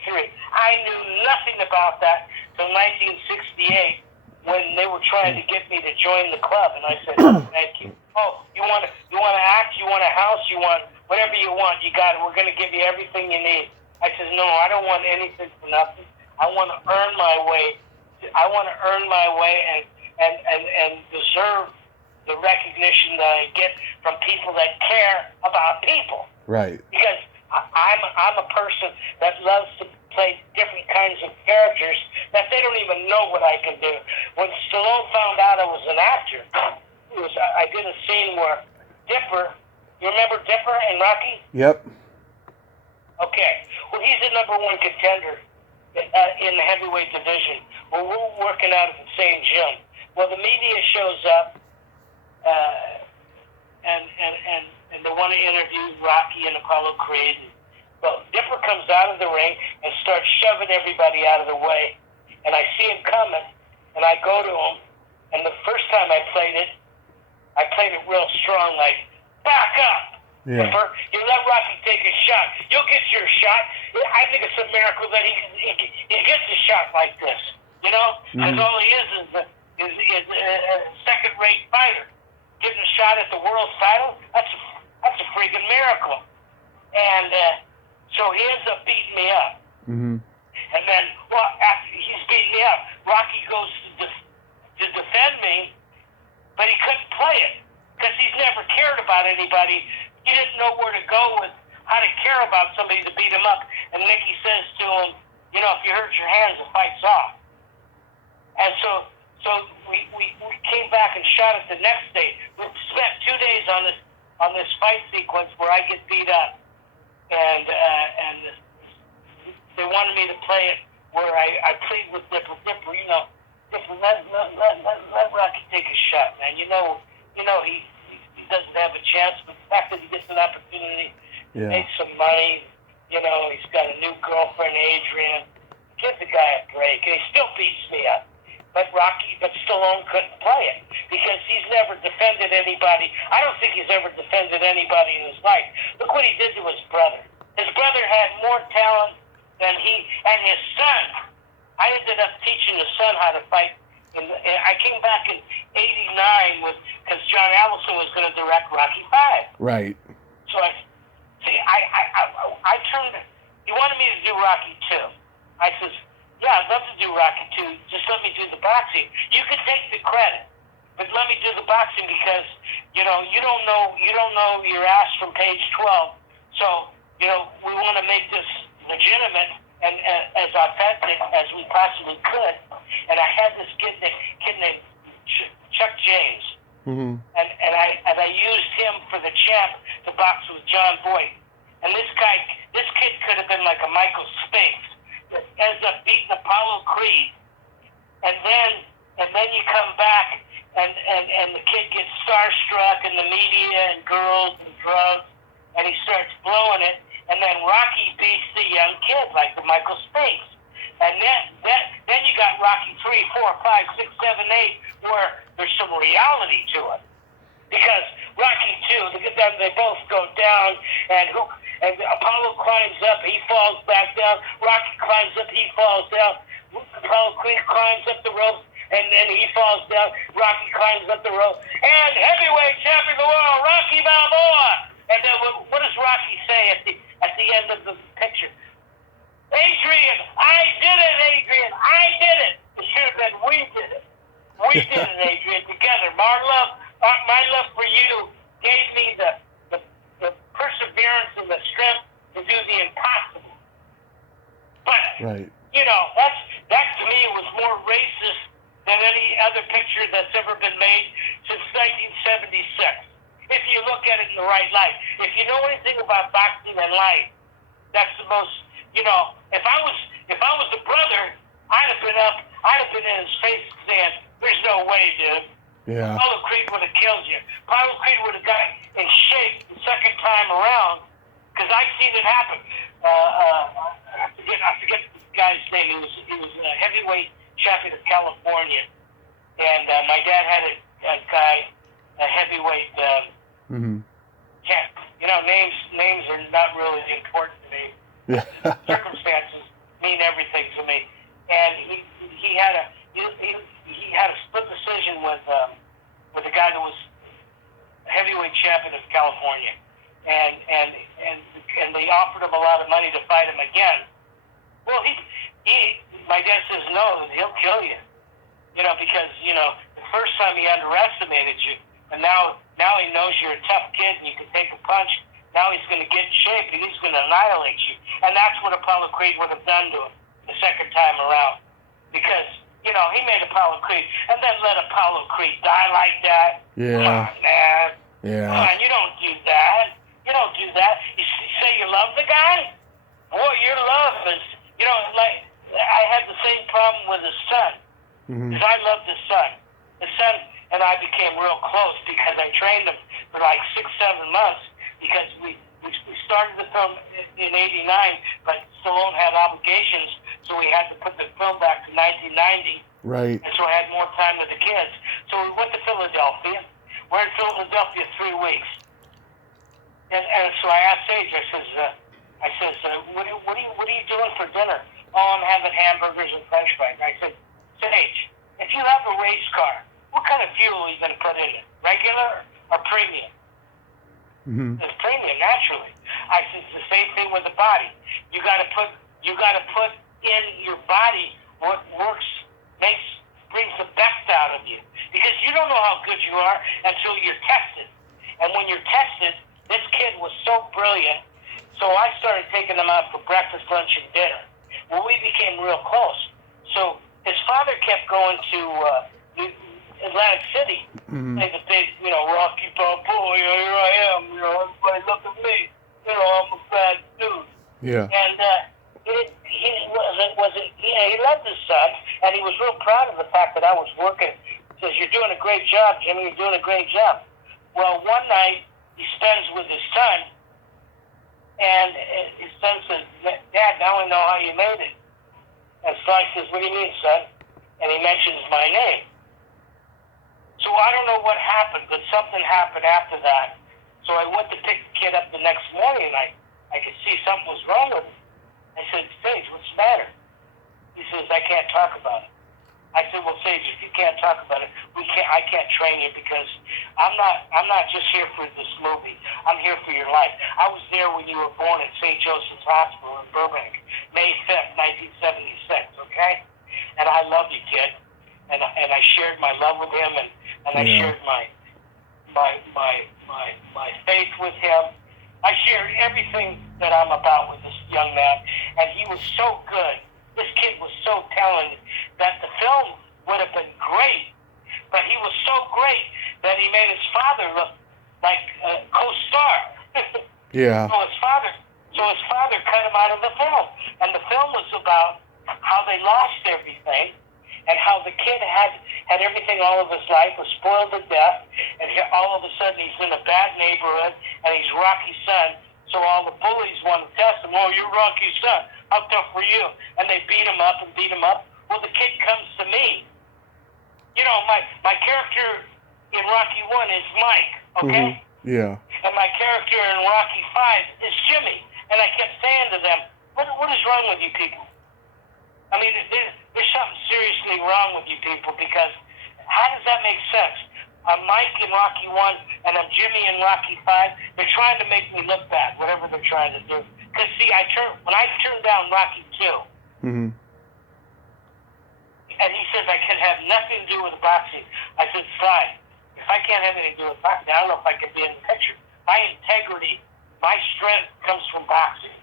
I knew nothing about that till 1968 when they were trying to get me to join the club, and I said, "Thank you." Oh, you want to act? You want a house? You want whatever you want? You got it. We're going to give you everything you need. I said, "No, I don't want anything for nothing. I want to earn my way. I want to earn my way and deserve the recognition that I get from people that care about people." Right. Because I'm a person that loves to play different kinds of characters that they don't even know what I can do. When Stallone found out I was an actor, I did a scene where Dipper, you remember Dipper in Rocky? Yep. Okay. Well, he's the #1 contender in the heavyweight division. Well, we're working out at the same gym. Well, the media shows up, and they want to interview Rocky and Apollo Creed. Well, Dipper comes out of the ring and starts shoving everybody out of the way. And I see him coming, and I go to him. And the first time I played it real strong, like, back up. Yeah. Dipper, you let Rocky take a shot. You'll get your shot. I think it's a miracle that he gets a shot like this, because all he is a second-rate fighter. Getting a shot at the world title, that's a freaking miracle. And so he ends up beating me up. Mm-hmm. And then, after he's beating me up, Rocky goes to defend me, but he couldn't play it because he's never cared about anybody. He didn't know where to go with how to care about somebody to beat him up. And Mickey says to him, if you hurt your hands, the fight's off. And so we came back and shot it the next day. We spent 2 days on this fight sequence where I get beat up, and they wanted me to play it where I plead with Dipper. Dipper, Dipper, let Rocky take a shot, man. He doesn't have a chance, but the fact that he gets an opportunity to make some money, he's got a new girlfriend, Adrian. Give the guy a break, and he still beats me up. But Stallone couldn't play it because he's never defended anybody. I don't think he's ever defended anybody in his life. Look what he did to his brother. His brother had more talent than he, and his son. I ended up teaching his son how to fight. I came back in '89 because John Allison was going to direct Rocky V. Right. So I turned. He wanted me to do Rocky II. I says, yeah, I'd love to do Rocky II. Just let me do the boxing. You can take the credit, but let me do the boxing because you don't know your ass from page 12. So we want to make this legitimate and as authentic as we possibly could. And I had this kid named Chuck James, Mm-hmm. and I used him for the champ to box with John Boyd. And this kid could have been like a Michael Spinks. Ends up beating Apollo Creed, and then you come back and the kid gets starstruck in the media and girls and drugs, and he starts blowing it, and then Rocky beats the young kid like the Michael Spinks, and then you got Rocky 3, 4, 5, 6, 7, 8, where there's some reality to it, because Rocky 2, they both go down, and Apollo climbs up, he falls back down. Rocky climbs up, he falls down. Apollo Creed climbs up the ropes, and then he falls down. Rocky climbs up the rope. And heavyweight champion of the world, Rocky Balboa. And then what does Rocky say at the end of the picture? Adrian, I did it, Adrian. I did it. It should have been we did it. We did it, Adrian, together. My love for you gave me the perseverance and the strength to do the impossible. But, Right. that to me was more racist than any other picture that's ever been made since 1976. if you look at it in the right light. If you know anything about boxing and life, that's the most, if I was the brother, I'd have been in his face saying, there's no way, dude. Yeah. Apollo Creed would have killed you. Apollo Creed would have got in shape the second time around, because I've seen it happen. I forget the guy's name. He was a heavyweight champion of California, and my dad had a guy, a heavyweight champ. Names are not really important to me. Yeah. Circumstances mean everything to me. And he had a split decision with a guy that was heavyweight champion of California, and they offered him a lot of money to fight him again. Well, my dad says no, he'll kill you. Because the first time he underestimated you, and now he knows you're a tough kid and you can take a punch. Now he's going to get in shape and he's going to annihilate you. And that's what Apollo Creed would have done to him the second time around. Because, he made Apollo Creed and then let Apollo Creed die like that. Yeah. Come on, man. Yeah. Come on, you don't do that. You don't do that. You say you love the guy? Boy, your love is, like, I had the same problem with his son. Because I loved his son. His son and I became real close because I trained him for like 6-7 months, because we started the film in '89, but Stallone had obligations, so we had to put the film back to 1990. Right. And so I had more time with the kids. So we went to Philadelphia. We're in Philadelphia 3 weeks. And so I asked Sage, I says, what are you doing for dinner? Oh, I'm having hamburgers and French fries. I said, Sage, if you have a race car, what kind of fuel are you going to put in it? Regular or premium? It's premium, naturally. I said, it's the same thing with the body. You got to put in your body what works, brings the best out of you. Because you don't know how good you are until you're tested. And when you're tested, this kid was so brilliant, so I started taking him out for breakfast, lunch, and dinner. Well, we became real close. So his father kept going to Atlantic City. Like the big, Rocky Balboa, here I am, everybody look at me. I'm a bad dude. Yeah. And he loved his son, and he was real proud of the fact that I was working. He says, you're doing a great job, Jimmy, you're doing a great job. Well, one night, he spends with his son, and his son says, Dad, now I know how you made it. And Sly says, what do you mean, son? And he mentions my name. So I don't know what happened, but something happened after that. So I went to pick the kid up the next morning, and I could see something was wrong with him. I said, Sage, what's the matter? He says, I can't talk about it. I said, well, Sage, if you can't talk about it, I can't train you, because I'm not just here for this movie. I'm here for your life. I was there when you were born at St. Joseph's Hospital in Burbank, May 5th, 1976, okay? And I loved you, kid. And I shared my love with him, and I shared my faith with him. I shared everything that I'm about with this young man, and he was so good. This kid was so talented that the film would have been great, but he was so great that he made his father look like a co-star. Yeah. So his father cut him out of the film, and the film was about how they lost everything, and how the kid had everything all of his life, was spoiled to death, and all of a sudden he's in a bad neighborhood, and he's Rocky's son, so all the bullies want to test him. Oh, you're Rocky's son. How tough were you? And they beat him up. Well, the kid comes to me. My character in Rocky 1 is Mike, okay? Yeah. And my character in Rocky 5 is Jimmy. And I kept saying to them, what is wrong with you people? I mean, there's something seriously wrong with you people, because how does that make sense? I'm Mike in Rocky 1, and I'm Jimmy in Rocky 5. They're trying to make me look bad, whatever they're trying to do. Because, see, when I turned down Rocky 2, and he says I can have nothing to do with boxing, I said, Sly, if I can't have anything to do with boxing, I don't know if I can be in the picture. My integrity, my strength comes from boxing.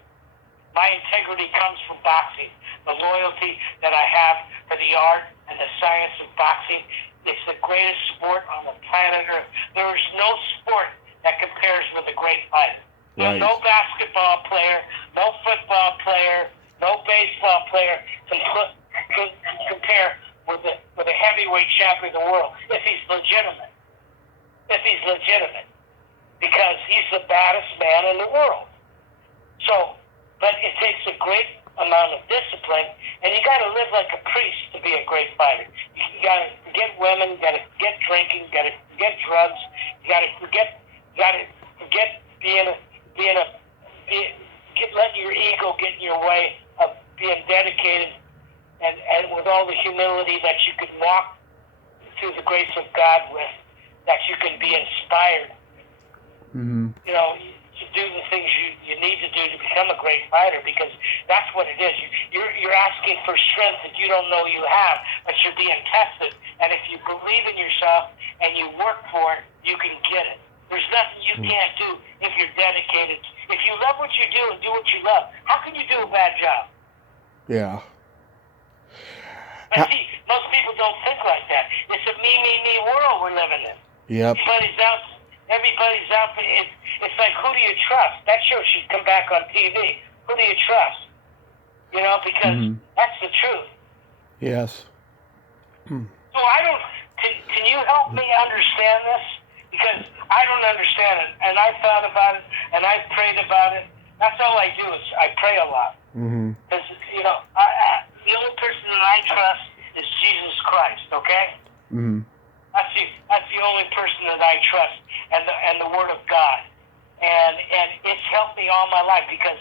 My integrity comes from boxing. The loyalty that I have for the art and the science of boxing. It's the greatest sport on the planet Earth. There is no sport that compares with a great fighter. Right. No basketball player, no football player, no baseball player can compare with a heavyweight champion of the world if he's legitimate. Because he's the baddest man in the world. So, but it takes a great amount of discipline, and you got to live like a priest to be a great fighter. You got to forget women, you got to forget drinking, you got to forget drugs, you got to forget letting your ego get in your way of being dedicated and with all the humility that you can walk through the grace of God with, that you can be inspired. Mm-hmm. You know, to do the things you need to do to become a great fighter, because that's what it is. You're asking for strength that you don't know you have, but you're being tested. And if you believe in yourself and you work for it, you can get it. There's nothing you can't do if you're dedicated. If you love what you do and do what you love, how can you do a bad job? Yeah. But see, most people don't think like that. It's a me world we're living in. Yep. Everybody's out. It's like, who do you trust? That show should come back on TV. Who do you trust? You know, because that's the truth. Yes. So I don't. Can you help me understand this? Because I don't understand it, and I thought about it, and I prayed about it. That's all I do is I pray a lot. Because you know, the only person that I trust is Jesus Christ. Okay. That's the only person that I trust, and the Word of God, and it's helped me all my life, because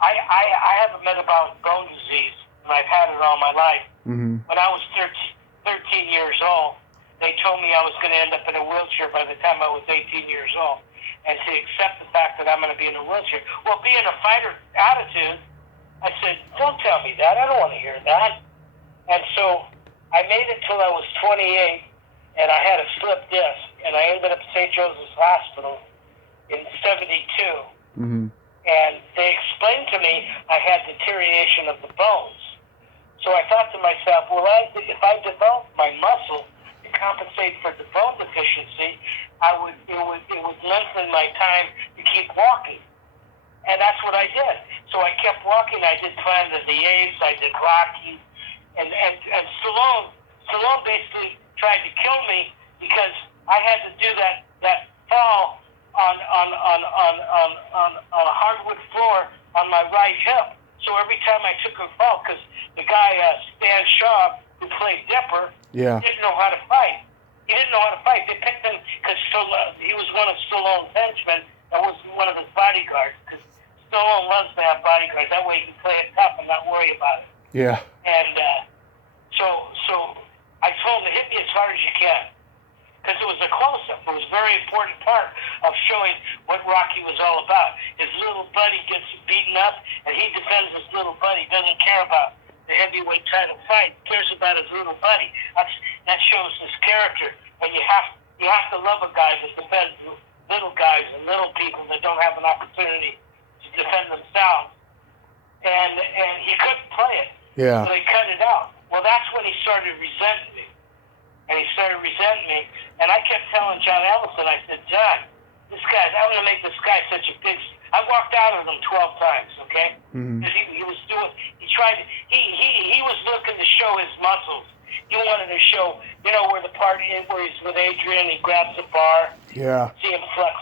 I have a metabolic bone disease, and I've had it all my life. When I was 13 years old, they told me I was going to end up in a wheelchair by the time I was 18 years old, and to accept the fact that I'm going to be in a wheelchair. Well, being a fighter attitude, I said, don't tell me that. I don't want to hear that. And so I made it till I was 28, and I had a slip disc, and I ended up at St. Joseph's Hospital in 72. And they explained to me I had deterioration of the bones. So I thought to myself, well, if I develop my muscle to compensate for the bone deficiency, it would lengthen my time to keep walking. And that's what I did. So I kept walking. I did Planet of the Apes. I did Rocky. And Stallone basically tried to kill me because I had to do that fall on a hardwood floor on my right hip. So every time I took a fall, because the guy Stan Shaw, who played Dipper, didn't know how to fight. He didn't know how to fight. They picked him because he was one of Stallone's henchmen and was one of his bodyguards. Because Stallone loves to have bodyguards. That way he can play it tough and not worry about it. Yeah. And so I told him to hit me as hard as you can, because it was a close-up. It was a very important part of showing what Rocky was all about. His little buddy gets beaten up, and he defends his little buddy. Doesn't care about the heavyweight title fight. He cares about his little buddy. That shows his character. And you have to love a guy that defends little guys and little people that don't have an opportunity to defend themselves. And he couldn't play it. Yeah. So they cut it out. Well, that's when he started resenting me. And I kept telling John Ellison, I said, John, I'm going to make this guy such a big... I walked out of him 12 times, okay? Because he was looking to show his muscles. He wanted to show, where the part is where he's with Adrian, he grabs the bar. Yeah. See him flex.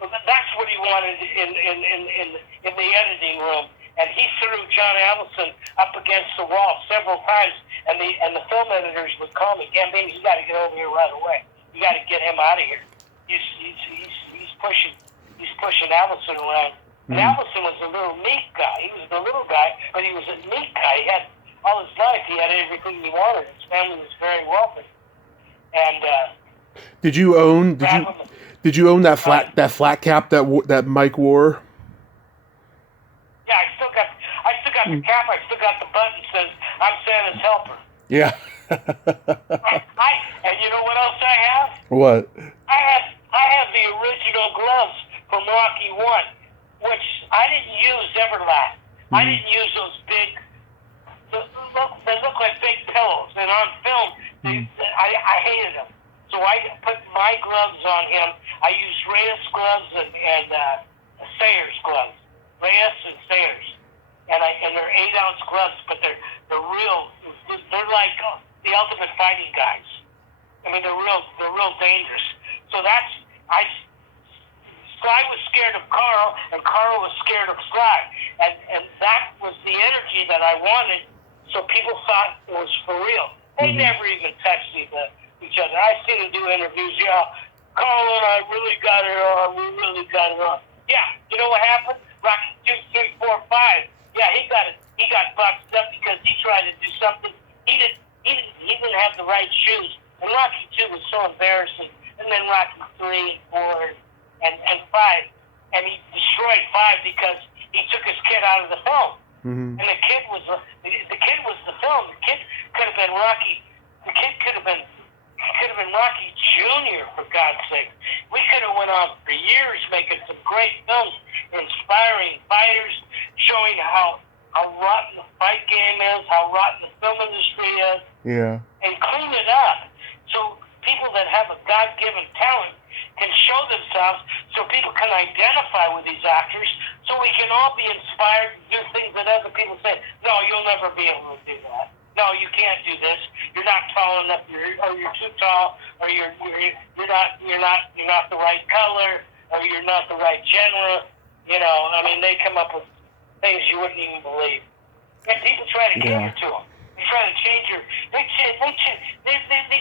Well, that's what he wanted in the editing room. And he threw John Ellison up against the wall several times, and the film editors would call me, Gambina, you got to get over here right away. You got to get him out of here. He's pushing Ellison around. And Ellison was a little meek guy. He was the little guy, but he was a meek guy. He had all his life. He had everything he wanted. His family was very wealthy. And did you own that flat cap that Mike wore? Yeah, I still got the cap. I still got the button that says I'm Santa's helper. Yeah. And you know what else I have? What? I have the original gloves from Rocky 1, which I didn't use Everlast. I didn't use those big. They look like big pillows, and on film, I hated them. So So I put my gloves on him. I used Reyes gloves and Sayers gloves. Reyes and Sayers. And they're 8-ounce gloves, but they're real. They're like the ultimate fighting guys. I mean, they're real dangerous. So Sly was scared of Carl, and Carl was scared of Sly, and that was the energy that I wanted. So people thought it was for real. They never even texted each other. I seen them do interviews. Yeah, Carl and I really got it on. We really got it on. Yeah, you know what happened? Rocky 2, 3, 4, 5. Yeah, he got it. He got boxed up because he tried to do something. He didn't have the right shoes. And Rocky 2 was so embarrassing. And then Rocky 3, 4, and 5. And he destroyed 5 because he took his kid out of the film. And the kid was the film. The kid could have been Rocky. The kid could have been Rocky Jr. for God's sake. We could have went on for years making some great films, inspiring fighters, showing how rotten the fight game is, how rotten the film industry is, and clean it up so people that have a God-given talent can show themselves, so people can identify with these actors, so we can all be inspired to do things that other people say, no, you'll never be able to do that. No, you can't do this. You're not tall enough. You're too tall, or you're not the right color, or you're not the right genre. You know, I mean, they come up with things you wouldn't even believe, and people try to cater to them. They try to change your. They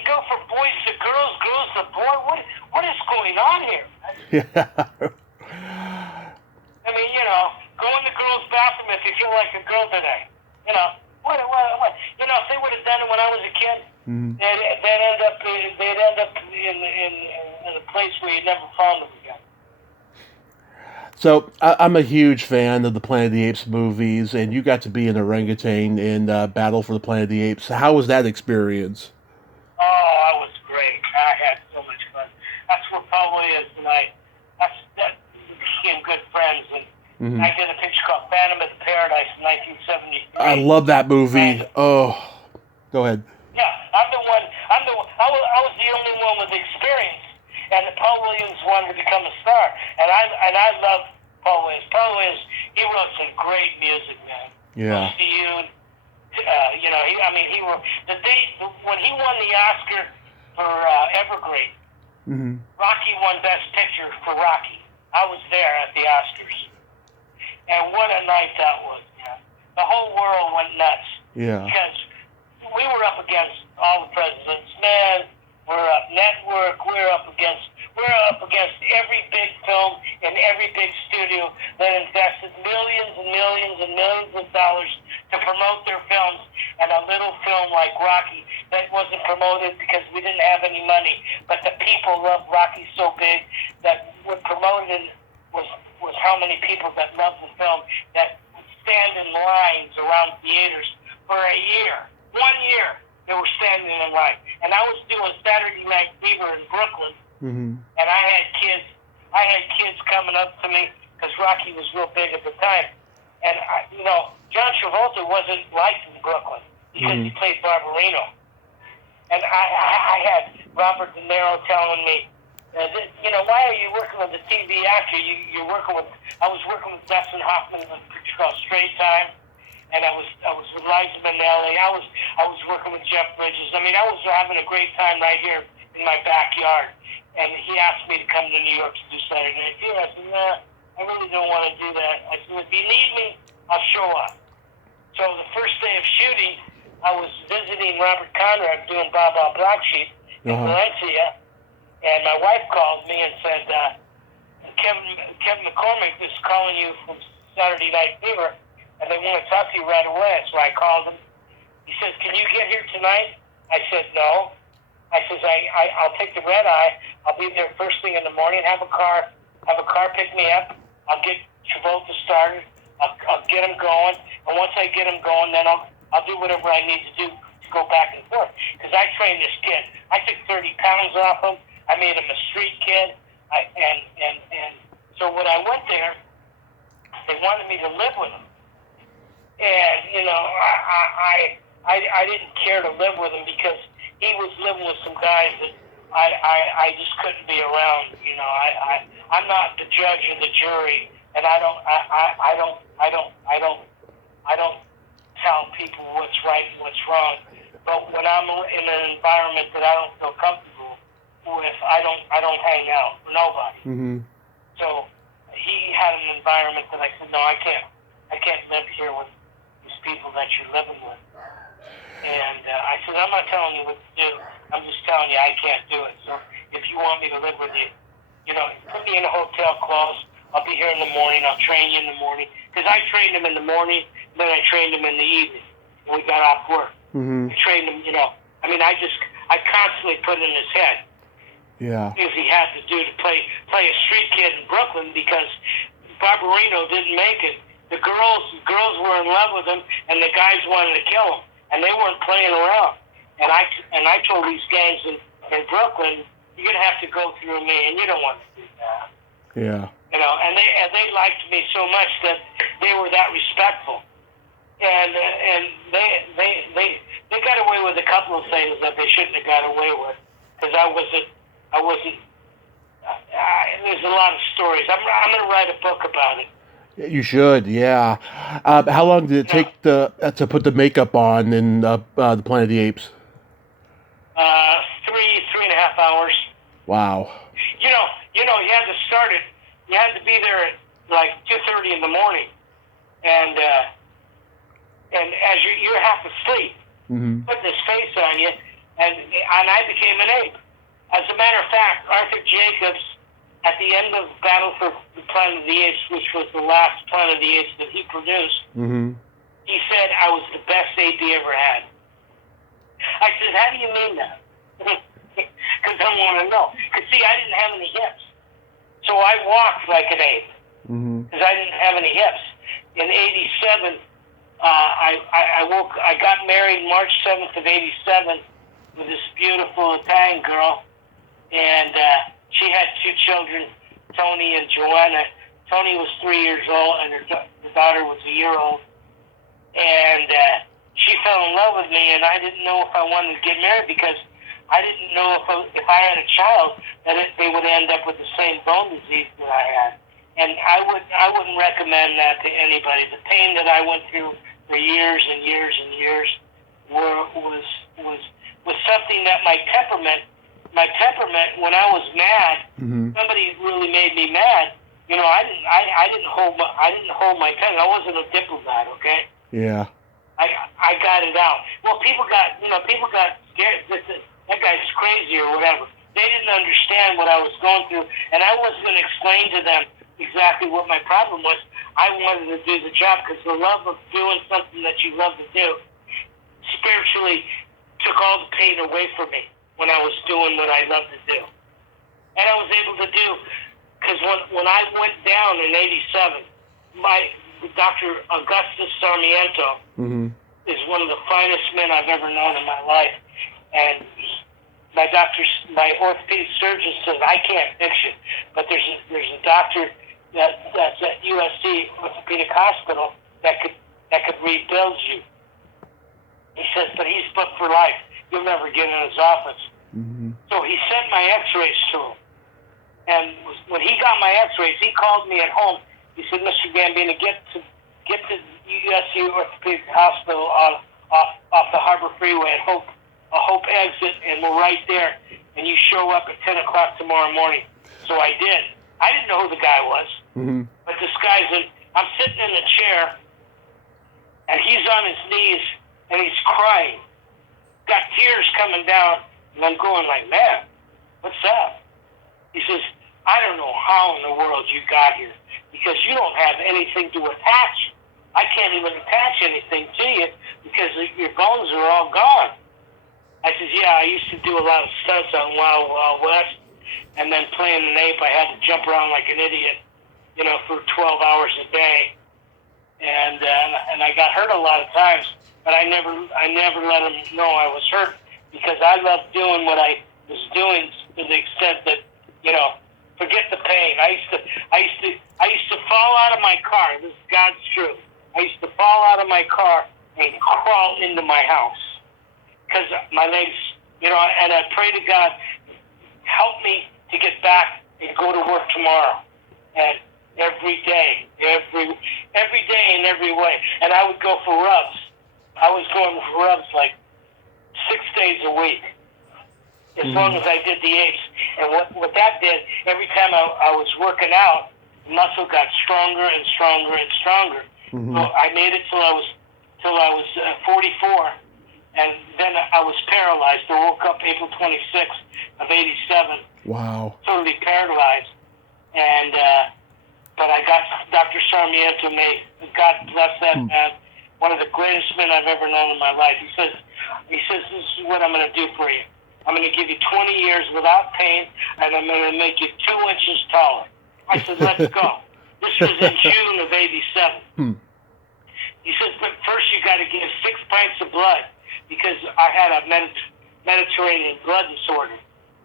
go from boys to girls, girls to boys. What is going on here? I mean, you know, go in the girls' bathroom if you feel like a girl today. You know. What? You know, if they would have done it when I was a kid, they'd end up in a place where you'd never found them again. So I'm a huge fan of the Planet of the Apes movies, and you got to be an orangutan in Battle for the Planet of the Apes. How was that experience? Oh, that was great. I had so much fun. That's where Paul Williams and that became good friends. And I did a picture called Phantom of Paradise in 1973. I love that movie. Oh, go ahead. Yeah, I'm the one. I was the only one with experience, and Paul Williams wanted to become a star, and I love Paul Williams. Paul Williams, he wrote some great music, man. Yeah. Close to You. You know, he wrote the day when he won the Oscar for Evergreen. Rocky won Best Picture for Rocky. I was there at the Oscars. And what a night that was, man. The whole world went nuts. Yeah. Because we were up against all the presidents. Man, we're up Network. We're up against every big film and every big studio that invested millions and millions and millions of dollars to promote their films. And a little film like Rocky that wasn't promoted because we didn't have any money. But the people loved Rocky so big that what promoted was how many people that loved the film that would stand in lines around theaters for a year. 1 year they were standing in line. And I was doing Saturday Night Fever in Brooklyn, and I had kids coming up to me because Rocky was real big at the time. And John Travolta wasn't liked in Brooklyn because he played Barbarino. And I had Robert De Niro telling me, why are you working with a TV actor? I was working with Dustin Hoffman in a picture called Straight Time, and I was with Liza Minnelli. I was working with Jeff Bridges. I mean, I was having a great time right here in my backyard. And he asked me to come to New York to do Saturday Night Fever. I said, nah, I really don't want to do that. I said, if you need me, I'll show up. So the first day of shooting, I was visiting Robert Conrad doing Bob Black Sheep in Valencia. And my wife called me and said, Kevin McCormick is calling you from Saturday Night Fever, and they want to talk to you right away. So I called him. He says, can you get here tonight? I said, no. I says, I'll take the red eye. I'll be there first thing in the morning. Have a car pick me up. I'll get Travolta started. I'll get him going. And once I get him going, then I'll do whatever I need to do to go back and forth. Because I trained this kid. I took 30 pounds off him. I made him a street kid. And so when I went there, they wanted me to live with him. And, I didn't care to live with him because he was living with some guys that I just couldn't be around. You know, I'm not the judge or the jury, and I don't tell people what's right and what's wrong. But when I'm in an environment that I don't feel comfortable with, I don't hang out with nobody. Mm-hmm. So he had an environment that I said, no, I can't live here with these people that you're living with. And I said, I'm not telling you what to do. I'm just telling you I can't do it. So if you want me to live with you, you know, put me in a hotel close. I'll be here in the morning. I'll train you in the morning. Because I trained him in the morning, then I trained him in the evening. And we got off work. Mm-hmm. I trained him, you know. I mean, I constantly put in his head. Yeah. Things he had to do to play a street kid in Brooklyn because Barbarino didn't make it. The girls were in love with him, and the guys wanted to kill him, and they weren't playing around. And I told these gangs in Brooklyn, you're gonna have to go through me, and you don't want to do that. Yeah. You know, and they liked me so much that they were that respectful, and they got away with a couple of things that they shouldn't have got away with, because I wasn't. There's a lot of stories. I'm going to write a book about it. You should, yeah. How long did it take to put the makeup on in the Planet of the Apes? 3.5 hours. Wow. You know, you had to start it. You had to be there at like 2:30 in the morning, and as you're half asleep, putting his face on you, and I became an ape. As a matter of fact, Arthur Jacobs, at the end of Battle for the Planet of the Apes, which was the last Planet of the Apes that he produced, he said, I was the best ape he ever had. I said, how do you mean that? Because I want to know. Because, see, I didn't have any hips. So I walked like an ape. Because I didn't have any hips. In 87, I got married March 7th of 87 with this beautiful Italian girl. And she had 2 children, Tony and Joanna. Tony was 3 years old, and the daughter was a year old. And she fell in love with me, and I didn't know if I wanted to get married because I didn't know if I had a child that they would end up with the same bone disease that I had. And I wouldn't recommend that to anybody. The pain that I went through for years and years and years was something that my temperament, when I was mad, somebody really made me mad. You know, I didn't hold my tongue. I wasn't a diplomat, okay? Yeah. I got it out. Well, people got scared. That guy's crazy or whatever. They didn't understand what I was going through, and I wasn't going to explain to them exactly what my problem was. I wanted to do the job because the love of doing something that you love to do spiritually took all the pain away from me when I was doing what I love to do. And I was able to do, because when I went down in 87, my Dr. Augustus Sarmiento is one of the finest men I've ever known in my life. And my orthopedic surgeon says, I can't fix you. But there's a doctor that's at USC Orthopedic Hospital that could rebuild you. He says, but he's booked for life. You'll never get in his office. So he sent my x-rays to him. And when he got my x-rays, he called me at home. He said, Mr. Gambina, get to USC Orthopedic Hospital off the Harbor Freeway at Hope exit, and we're right there. And you show up at 10 o'clock tomorrow morning. So I did. I didn't know who the guy was. But this guy's I'm sitting in a chair, and he's on his knees, and he's crying. Got tears coming down, and I'm going like, man, what's up? He says, I don't know how in the world you got here, because you don't have anything to attach. I can't even attach anything to you because your bones are all gone. I says, yeah, I used to do a lot of stunts on Wild Wild West, and then playing an ape, I had to jump around like an idiot, you know, for 12 hours a day. And I got hurt a lot of times, but I never let them know I was hurt because I loved doing what I was doing to the extent that, you know, forget the pain. I used to fall out of my car. This is God's truth. I used to fall out of my car and crawl into my house because my legs, you know, and I pray to God, help me to get back and go to work tomorrow. And every day in every way. And I would go for rubs. I was going for rubs like 6 days a week, as long as I did the Apes. And what that did, every time I was working out, the muscle got stronger and stronger and stronger. So I made it till I was 44, and then I was paralyzed. I woke up April 26th of '87. Wow. Totally paralyzed, and but I got Dr. Sarmiento made. God bless that man. One of the greatest men I've ever known in my life. He says, this is what I'm going to do for you. I'm going to give you 20 years without pain, and I'm going to make you 2 inches taller. I said, let's go. This was in June of '87. He says, but first you got to give 6 pints of blood, because I had a Mediterranean blood disorder.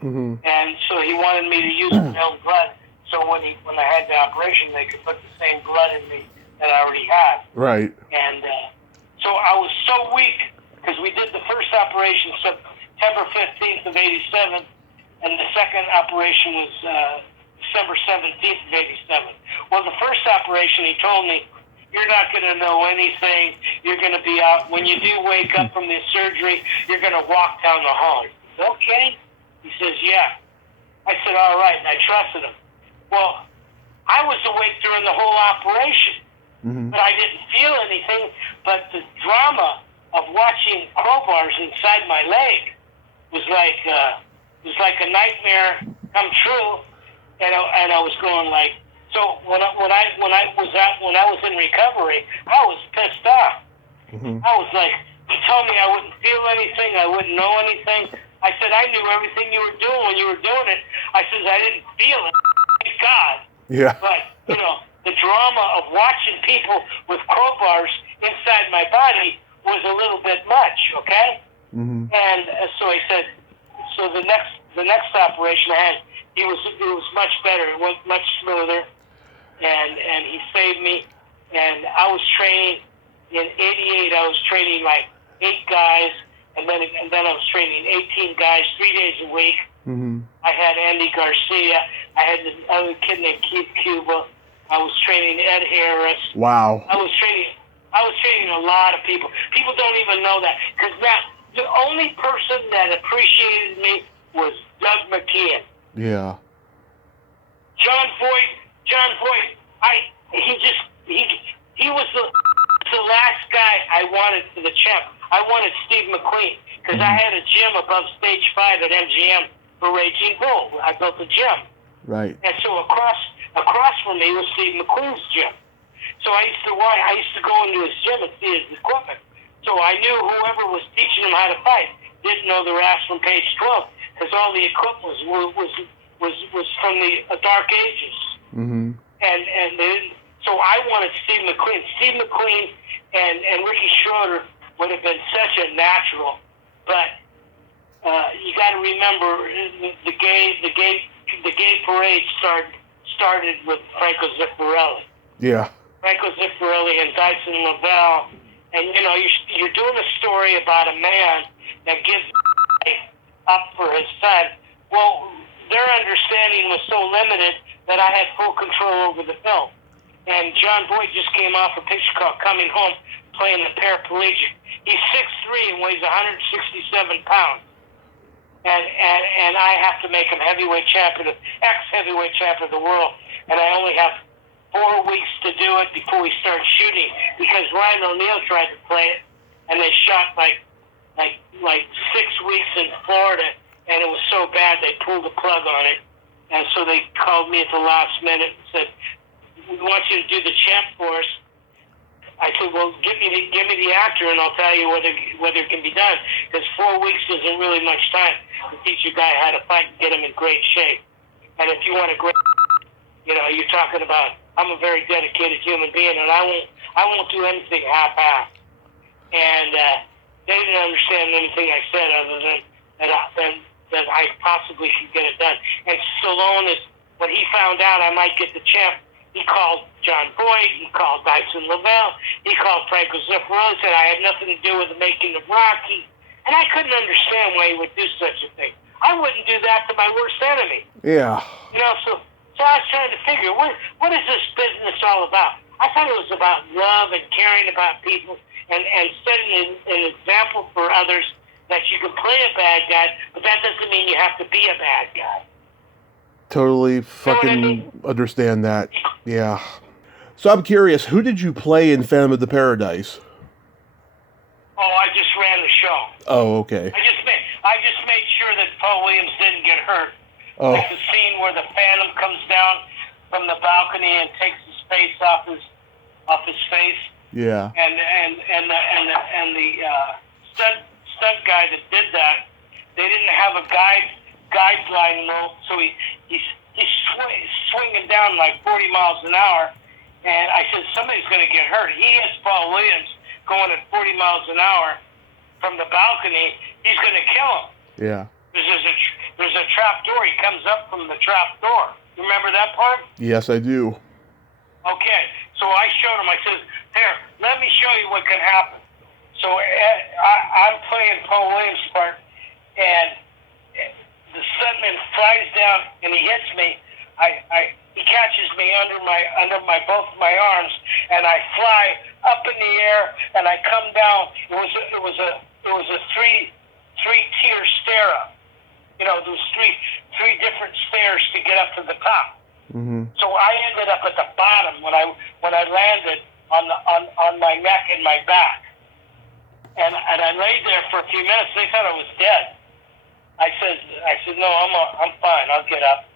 And so he wanted me to use my own blood, so when I had the operation, they could put the same blood in me that I already had. Right. And so I was so weak, because we did the first operation September 15th of '87, and the second operation was December 17th of '87. Well, the first operation, he told me, you're not going to know anything. You're going to be out. When you do wake up from the surgery, you're going to walk down the hall. I said, okay. He says, yeah. I said, all right, and I trusted him. Well, I was awake during the whole operation, but I didn't feel anything. But the drama of watching crowbars inside my leg was like a nightmare come true, and I was going like. So when I was in recovery, I was pissed off. I was like, he told me I wouldn't feel anything, I wouldn't know anything. I said, I knew everything you were doing when you were doing it. I said, I didn't feel it. Thank God. Yeah. But, the drama of watching people with crowbars inside my body was a little bit much, okay? And so he said, so the next operation I had, it was much better. It went much smoother, and he saved me. And I was training in '88. I was training like 8 guys, and then I was training 18 guys 3 days a week. I had Andy Garcia. I had this other kid named Keith Cuba. I was training Ed Harris. Wow. I was training a lot of people. People don't even know that, because now the only person that appreciated me was Doug McKeon. Yeah. John Voight, he was the last guy I wanted for the champ. I wanted Steve McQueen, because I had a gym above stage 5 at MGM for Raging Bull. I built a gym. Right. And so across from me was Steve McQueen's gym. So I used to go into his gym and see his equipment. So I knew whoever was teaching him how to fight didn't know their ass from page 12, because all the equipment was from the Dark Ages. And so I wanted Steve McQueen. Steve McQueen and Ricky Schroeder would have been such a natural, but you got to remember the gay parade started with Franco Zeffirelli. Yeah. Franco Zeffirelli and Dyson Lavelle, and you're doing a story about a man that gives up for his son. Well, their understanding was so limited that I had full control over the film. And John Boyd just came off a picture called Coming Home, playing the paraplegic. He's 6'3" and weighs 167 pounds. And I have to make him heavyweight champion, ex-heavyweight champion of the world. And I only have 4 weeks to do it before we start shooting, because Ryan O'Neal tried to play it, and they shot like 6 weeks in Florida, and it was so bad they pulled the plug on it. And so they called me at the last minute and said, we want you to do the champ for us. I said, well, give me the actor, and I'll tell you whether it can be done. Because 4 weeks isn't really much time to teach a guy how to fight and get him in great shape. And if you want a great, you're talking about, I'm a very dedicated human being, and I won't do anything half-assed. And they didn't understand anything I said other than that I possibly could get it done. And Stallone when he found out I might get the champ, he called John Boyd, he called Dyson Lavelle, he called Franco Zeffirelli, said I had nothing to do with the making of Rocky. And I couldn't understand why he would do such a thing. I wouldn't do that to my worst enemy. Yeah. So I was trying to figure, what is this business all about? I thought it was about love and caring about people and setting an example for others that you can play a bad guy, but that doesn't mean you have to be a bad guy. Totally fucking understand that. Yeah. So I'm curious, who did you play in Phantom of the Paradise? Oh, I just ran the show. Oh, okay. I just made sure that Paul Williams didn't get hurt. Oh. Like the scene where the Phantom comes down from the balcony and takes his face off his face. Yeah. And the stunt guy that did that, they didn't have a guideline rope, so he's swinging down like 40 miles an hour. And I said, somebody's going to get hurt. He hits Paul Williams going at 40 miles an hour from the balcony. He's going to kill him. Yeah. There's a trap door. He comes up from the trap door. Remember that part? Yes, I do. Okay. So I showed him. I said, here, let me show you what can happen. So I'm playing Paul Williams' part, and the stuntman flies down and he hits me. He catches me under both my arms, and I fly up in the air, and I come down. It was a three-tier stair up. There was three different stairs to get up to the top. Mm-hmm. So I ended up at the bottom when I landed on my neck and my back, and I laid there for a few minutes. They thought I was dead. I said no, I'm fine. I'll get up.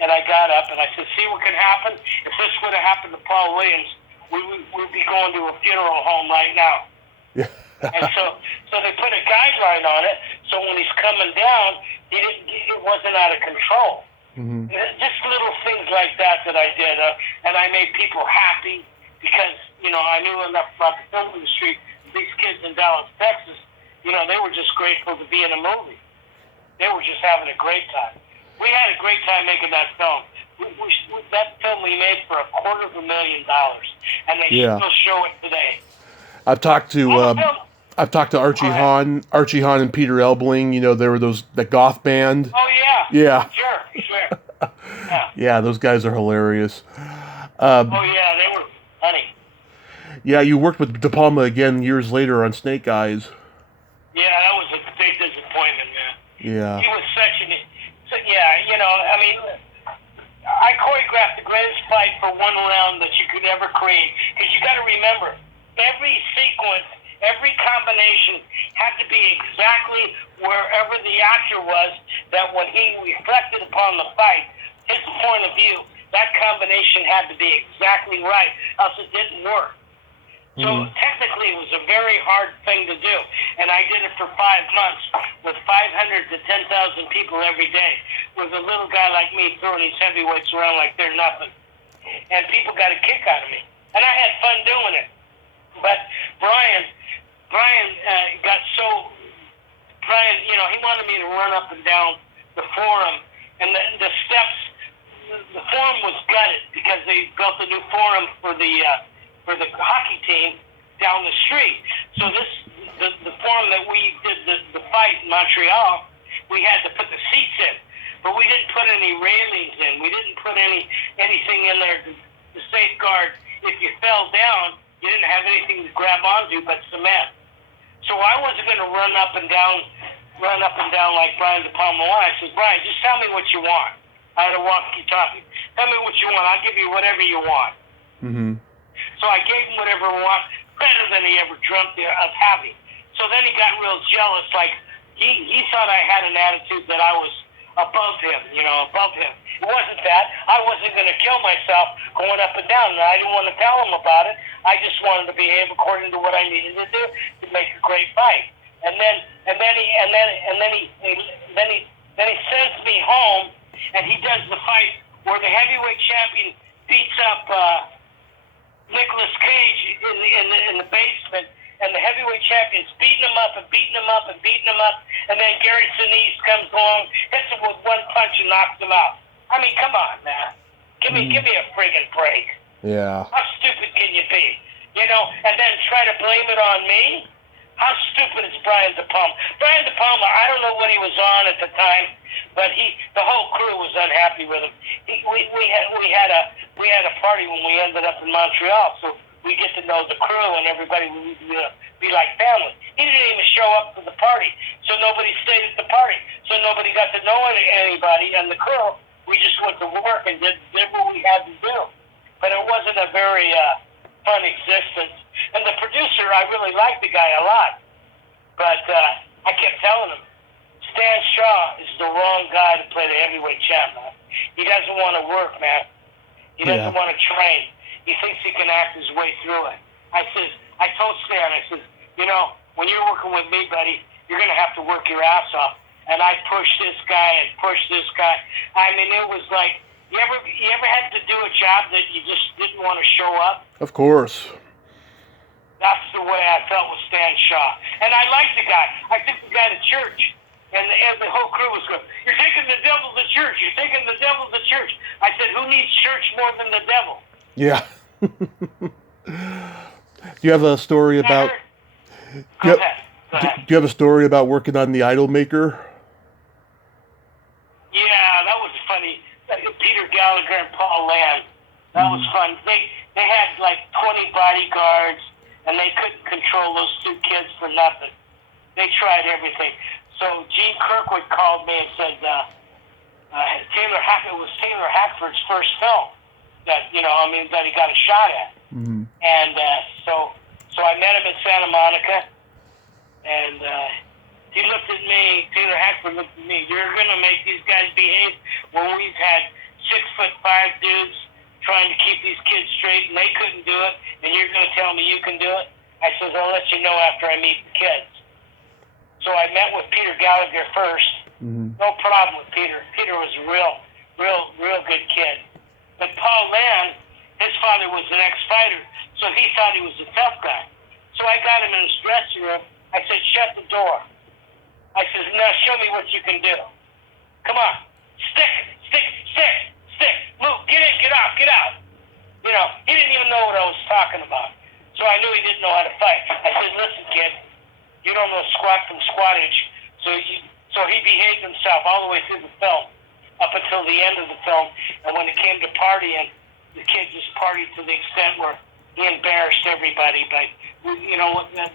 And I got up and I said, see what can happen? If this would have happened to Paul Williams, we'd be going to a funeral home right now. Yeah. And so they put a guideline on it, so when he's coming down, it wasn't out of control. Mm-hmm. Just little things like that I did, and I made people happy because I knew enough about the film industry. These kids in Dallas, Texas, they were just grateful to be in a movie. They were just having a great time. We had a great time making that film. That film we made for $250,000, and they still show it today. I've talked to Archie Hahn and Peter Elbling. They were the goth band. Oh yeah. Yeah. Sure. Yeah. Yeah, those guys are hilarious. Oh yeah, they were funny. Yeah, you worked with De Palma again years later on Snake Eyes. Yeah, that was a big disappointment, man. Yeah. He was I choreographed the greatest fight for one round that you could ever create. Because you got to remember, every sequence, every combination had to be exactly wherever the actor was, that when he reflected upon the fight, his point of view, that combination had to be exactly right, else it didn't work. So technically it was a very hard thing to do. And I did it for 5 months with 500 to 10,000 people every day, with a little guy like me throwing these heavyweights around like they're nothing. And people got a kick out of me. And I had fun doing it. But Brian got so... Brian, he wanted me to run up and down the forum. And the steps... The forum was gutted because they built a new forum for the hockey team down the street. So the forum that we did the fight in Montreal, we had to put the seats in, but we didn't put any railings in. We didn't put anything in there to safeguard. If you fell down, you didn't have anything to grab onto but cement. So I wasn't going to run up and down like Brian De Palma wanted. I said, Brian, just tell me what you want. I had a walkie-talkie. Tell me what you want. I'll give you whatever you want. Mm-hmm. So I gave him whatever he wanted, better than he ever dreamt of having. So then he got real jealous, like he thought I had an attitude that I was above him, above him. It wasn't that. I wasn't going to kill myself going up and down, and I didn't want to tell him about it. I just wanted to behave according to what I needed to do to make a great fight. And then he sends me home, and he does the fight where the heavyweight champion beats up Nicolas Cage in the basement, and the heavyweight champion's beating him up and beating him up and beating him up, and then Gary Sinise comes along, hits him with one punch and knocks him out. I mean, come on, man. Give me a friggin' break. Yeah. How stupid can you be? And then try to blame it on me? How stupid is Brian De Palma? Brian De Palma, I don't know what he was on at the time, But the whole crew was unhappy with him. We had a party when we ended up in Montreal, so we get to know the crew and everybody would be like family. He didn't even show up for the party, so nobody stayed at the party, so nobody got to know anybody. And the crew, we just went to work and did what we had to do. But it wasn't a very fun existence. And the producer, I really liked the guy a lot, but I kept telling him, Stan Shaw is the wrong guy to play the heavyweight champ, man. He doesn't want to work, man. He doesn't want to train. He thinks he can act his way through it. I told Stan, when you're working with me, buddy, you're going to have to work your ass off. And I pushed this guy and pushed this guy. I mean, it was like, you ever had to do a job that you just didn't want to show up? Of course. That's the way I felt with Stan Shaw. And I liked the guy. I took the guy to church. And the whole crew was going, you're taking the devil to church. You're taking the devil to church. I said, who needs church more than the devil? Yeah. Do you have a story about... Do you have a story about working on the Idol Maker? Yeah, that was funny. Peter Gallagher and Paul Land. That was fun. They had like 20 bodyguards, and they couldn't control those two kids for nothing. They tried everything. So Gene Kirkwood called me and said, it was Taylor Hackford's first film that he got a shot at. Mm-hmm. And so I met him in Santa Monica, and he looked at me, Taylor Hackford looked at me, you're going to make these guys behave when we've had 6'5" dudes trying to keep these kids straight, and they couldn't do it, and you're going to tell me you can do it? I said, I'll let you know after I meet the kids. So I met with Peter Gallagher first. Mm-hmm. No problem with Peter. Peter was a real good kid. But Paul Land, his father was an ex-fighter, so he thought he was a tough guy. So I got him in his dressing room. I said, shut the door. I said, now show me what you can do. Come on. Stick. Move. Get in, get out. He didn't even know what I was talking about. So I knew he didn't know how to fight. I said, listen, kid, you don't know squat from squattage. So he behaved himself all the way through the film, up until the end of the film. And when it came to partying, the kid just partied to the extent where he embarrassed everybody. But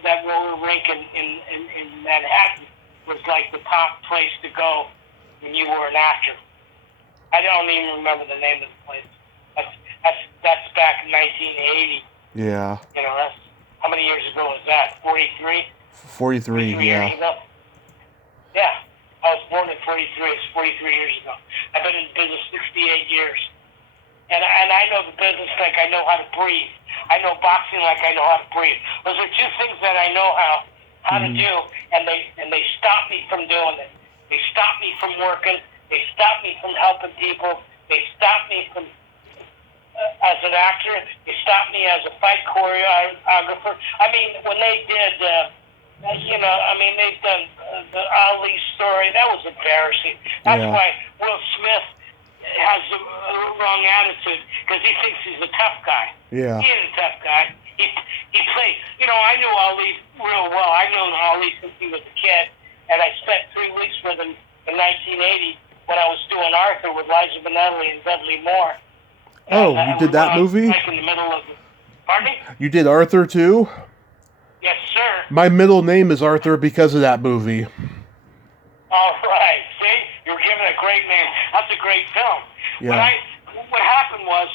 that roller rink in Manhattan was like the top place to go when you were an actor. I don't even remember the name of the place. That's back in 1980. Yeah. That's how many years ago was that? 43. 43 years ago. Yeah, I was born in 43. It's 43 years ago. I've been in business 68 years, and I know the business like I know how to breathe. I know boxing like I know how to breathe. Those are two things that I know how to do, and they stop me from doing it. They stop me from working. They stop me from helping people. They stop me from as an actor. They stop me as a fight choreographer. I mean, when they did, they've done the Ali story. That was embarrassing. That's why Will Smith has the wrong attitude, because he thinks he's a tough guy. Yeah. He ain't a tough guy. He played. I knew Ali real well. I knew Ali since he was a kid, and I spent 3 weeks with him in 1980 when I was doing Arthur with Liza Minnelli and Dudley Moore. Oh, you did that movie? Like in the middle of pardon me? You did Arthur too? Yes, sir. My middle name is Arthur because of that movie. All right. See? You were given a great name. That's a great film. Yeah. What happened was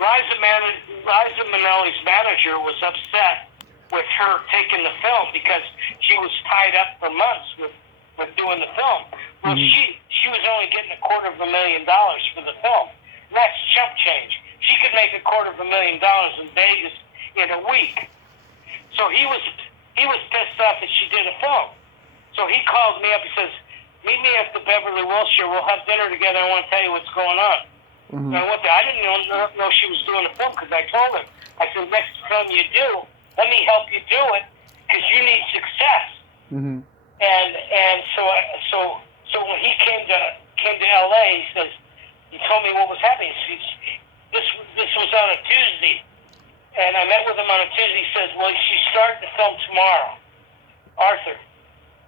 Liza Minnelli's manager was upset with her taking the film because she was tied up for months with doing the film. Well, she was only getting $250,000 for the film. And that's chump change. She could make $250,000 in Vegas in a week. So he was pissed off that she did a film. So he called me up. He says, meet me at the Beverly Wilshire. We'll have dinner together. I want to tell you what's going on. Mm-hmm. And I went there. I didn't know she was doing a film because I told her. I said, next film you do, let me help you do it because you need success. Mm-hmm. And so when he came to L.A., he told me what was happening. This was on a Tuesday, and I met with him on a Tuesday. He says, well, she's starting the film tomorrow, Arthur.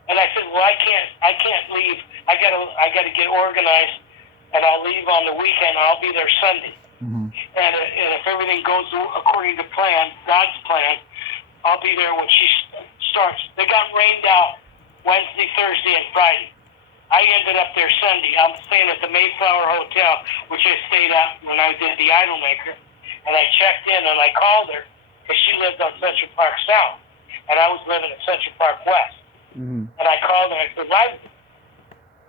And I said, well, I can't leave. I gotta get organized, and I'll leave on the weekend. I'll be there Sunday. Mm-hmm. And if everything goes according to plan, God's plan, I'll be there when she starts. They got rained out Wednesday, Thursday, and Friday. I ended up there Sunday. I'm staying at the Mayflower Hotel, which I stayed at when I did the Idolmaker. And I checked in and I called her because she lived on Central Park South, and I was living at Central Park West. Mm-hmm. And I called her. I said, "Liza,"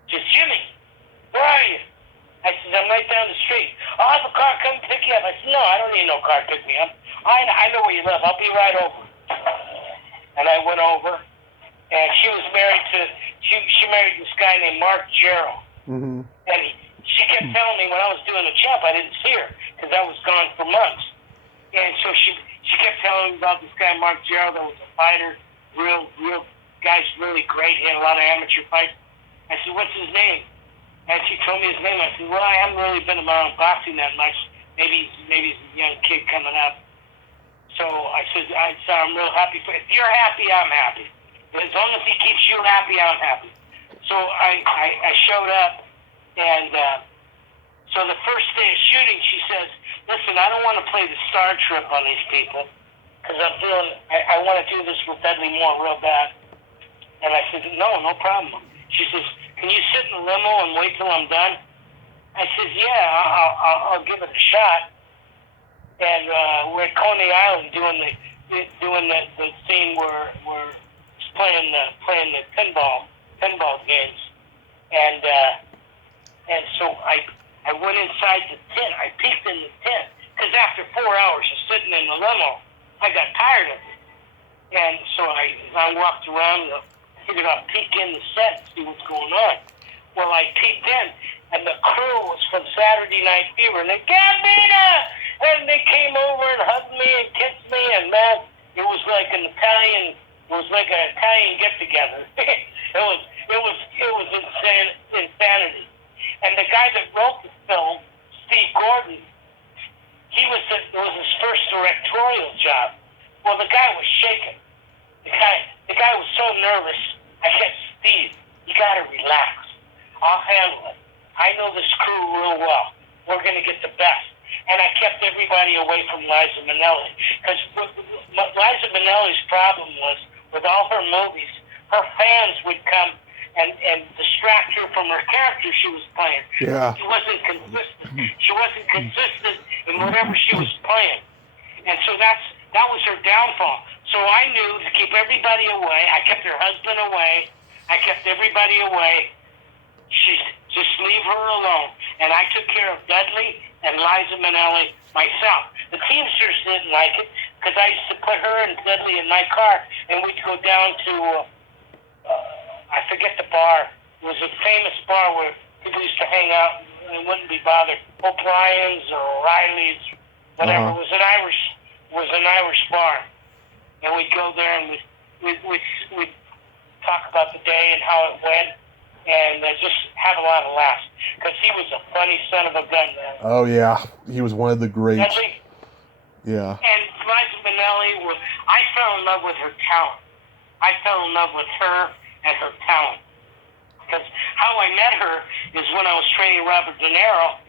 she said, "Jimmy, where are you?" I said, "I'm right down the street." "I'll have a car come pick you up." I said, "No, I don't need no car to pick me up. I know where you live. I'll be right over." And I went over, and she was married to she married this guy named Mark Gerald. Mm-hmm. And she kept telling me when I was doing the jump, I didn't see her because I was gone for months. And so she kept telling me about this guy Mark Gerald that was a fighter, real guy's really great. He had a lot of amateur fights. I said, "What's his name?" And she told me his name. I said, "Well, I haven't really been around boxing that much. Maybe he's a young kid coming up." So I said, "I'm real happy for you. If you're happy, I'm happy. As long as he keeps you happy, I'm happy." So I showed up, and so the first day of shooting, she says, "Listen, I don't want to play the star trip on these people because I want to do this with Dudley Moore real bad." And I said, no problem." She says, "Can you sit in the limo and wait till I'm done?" I said, "Yeah, I'll give it a shot." And we're at Coney Island doing the scene where we're playing the pinball games, and so I went inside the tent. I peeked in the tent because after 4 hours of sitting in the limo, I got tired of it. And so I walked around. I figured I'd peek in the set and see what's going on. Well, I peeked in, and the crew was from Saturday Night Fever, and they Gambina, and they came over and hugged me and kissed me, and man, it was like an Italian get together. it was insanity. And the guy that wrote the film, Steve Gordon, it was his first directorial job. Well, the guy was shaking. The guy was so nervous. I said, "Steve, you got to relax. I'll handle it. I know this crew real well. We're going to get the best." And I kept everybody away from Liza Minnelli. Because Liza Minnelli's problem was, with all her movies, her fans would come and distract her from her character she was playing. Yeah. She wasn't consistent. She wasn't consistent in whatever she was playing. And so that was her downfall. So I knew to keep everybody away. I kept her husband away. I kept everybody away. Just leave her alone. And I took care of Dudley and Liza Minnelli myself. The Teamsters didn't like it because I used to put her and Dudley in my car, and we'd go down to, I forget the bar. It was a famous bar where people used to hang out and wouldn't be bothered. O'Brien's or O'Reilly's, whatever. Uh-huh. It was an Irish bar. And we'd go there and we'd talk about the day and how it went, and just have a lot of laughs. Because he was a funny son of a gun, man. Oh, yeah. He was one of the greats. Dudley, Yeah. and Liza Minnelli, I fell in love with her talent. I fell in love with her and her talent. Because how I met her is when I was training Robert De Niro,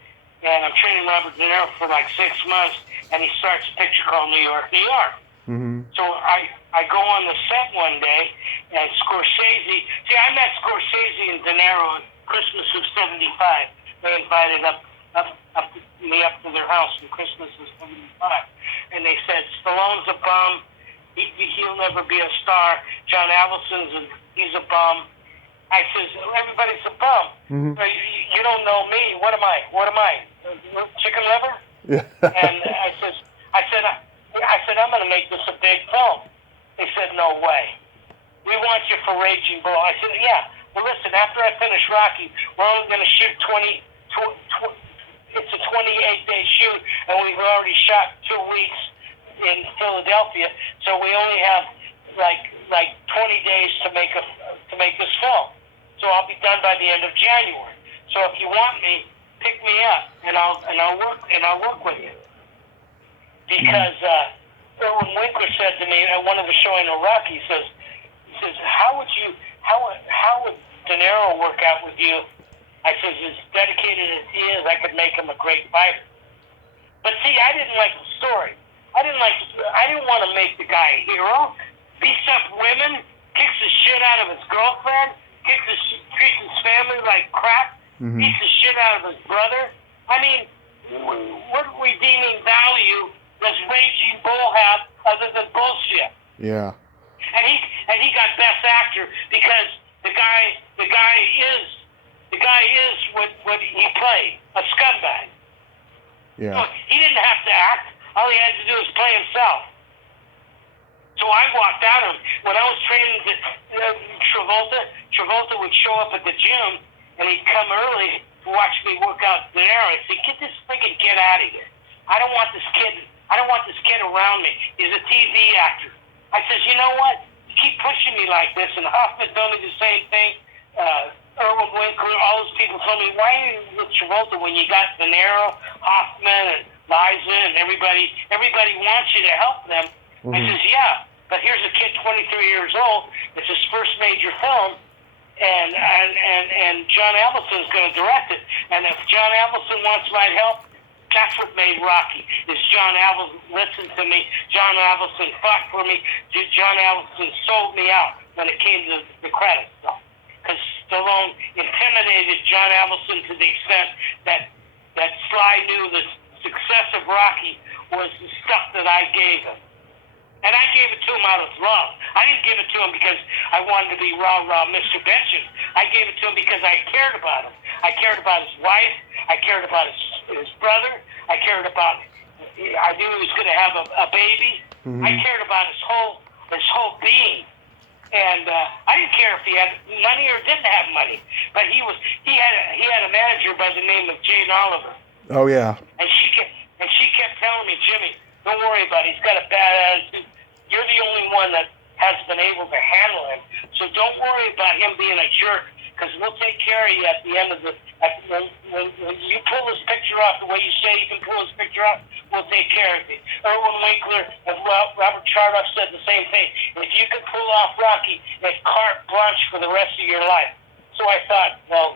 and I'm training Robert De Niro for like 6 months, and he starts a picture called New York, New York. Mm-hmm. So I go on the set one day, and Scorsese, I met Scorsese and De Niro at Christmas of '75. They invited me up to their house for Christmas of '75. And they said, "Stallone's a bum. He'll never be a star. John Avildsen's he's a bum." I says, "Everybody's a bum. Mm-hmm. You don't know me. What am I? Chicken liver?" Yeah. And I said, "I'm going to make this a big film." They said, "No way. We want you for Raging Bull." I said, "Yeah. Well, listen, after I finish Rocky, we're only going to shoot 20 it's a 28-day shoot, and we've already shot 2 weeks in Philadelphia, so we only have like 20 days to make this film. So I'll be done by the end of January. So if you want me, pick me up, and I'll work with you." Because Erwin Winkler said to me at one of the showing of Rocky, he says, "How would you how would De Niro work out with you? I says, as dedicated as he is, I could make him a great fighter. But see, I didn't like the story. I didn't want to make the guy a hero. Beats up women, kicks the shit out of his girlfriend, treats his family like crap, beats the shit out of his brother. I mean, what redeeming value does Raging Bull have other than bullshit? Yeah. And he got Best Actor because the guy is what he played, a scumbag. Yeah. So he didn't have to act. All he had to do was play himself. So I walked out of him. When I was training Travolta would show up at the gym, and he'd come early to watch me work out there. I said, get this freaking kid out of here. I don't want this kid around me. He's a TV actor. I says, you know what? You keep pushing me like this, and Hoffman told me the same thing. Erwin Winkler, all those people told me, why are you with Travolta when you got De Niro, Hoffman, and Liza, and everybody wants you to help them? I says, yeah, but here's a kid 23 years old. It's his first major film, and John Avildsen's going to direct it. And if John Avildsen wants my help, that's what made Rocky. Is John Avildsen listened to me? John Avildsen fought for me. John Avildsen sold me out when it came to the credits. Because Stallone intimidated John Avildsen to the extent that Sly knew the success of Rocky was the stuff that I gave him. And I gave it to him out of love. I didn't give it to him because I wanted to be rah-rah Mr. Benson. I gave it to him because I cared about him. I cared about his wife. I cared about his brother. I cared about, I knew he was going to have a baby. I cared about his whole being. And I didn't care if he had money or didn't have money. But he had a manager by the name of Jane Oliver. Oh, yeah. And she kept telling me, Jimmy, don't worry about it. He's got a bad attitude. You're the only one that has been able to handle him. So don't worry about him being a jerk, because we'll take care of you at the end of the... When you pull this picture off the way you say you can pull this picture off, we'll take care of you. Erwin Winkler and Robert Chardoff said the same thing. If you can pull off Rocky, it's carte blanche for the rest of your life. So I thought, well,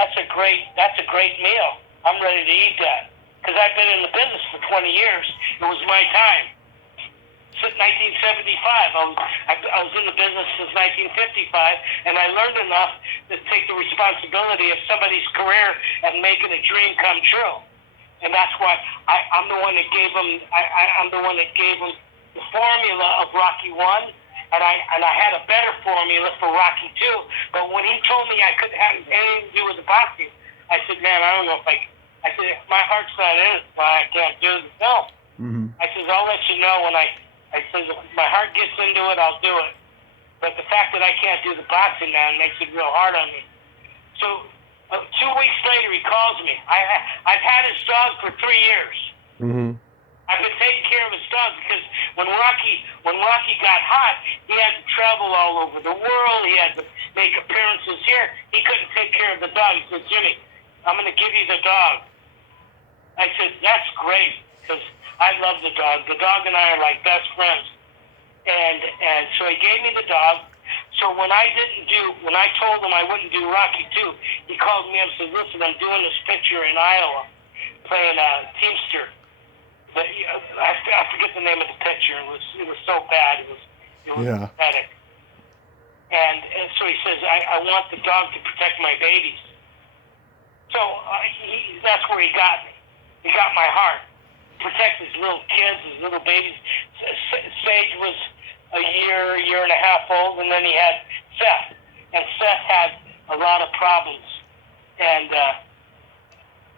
that's a great meal. I'm ready to eat that. Because I've been in the business for 20 years. It was my time. Since 1975. I was in the business since 1955, and I learned enough to take the responsibility of somebody's career and making a dream come true. And that's why I'm the one that gave him. I'm the one that gave him the formula of Rocky 1, and I had a better formula for Rocky 2. But when he told me I couldn't have anything to do with the boxing, I said, man, I don't know if I said, if my heart's not in it, I can't do the film. I said, I'll let you know when I said, if my heart gets into it, I'll do it. But the fact that I can't do the boxing now makes it real hard on me. So 2 weeks later, he calls me. I've had his dog for 3 years. I've been taking care of his dog because when Rocky got hot, he had to travel all over the world. He had to make appearances here. He couldn't take care of the dog. He said, Jimmy, I'm going to give you the dog. I said, that's great, because I love the dog. The dog and I are like best friends. And so he gave me the dog. So when I told him I wouldn't do Rocky 2, he called me up and said, listen, I'm doing this picture in Iowa, playing a Teamster. But I forget the name of the picture. It was so bad. It was pathetic. And so he says, I want the dog to protect my babies. So that's where he got me. He got my heart. Protect his little kids, his little babies. Sage was a year and a half old, and then he had Seth. And Seth had a lot of problems. And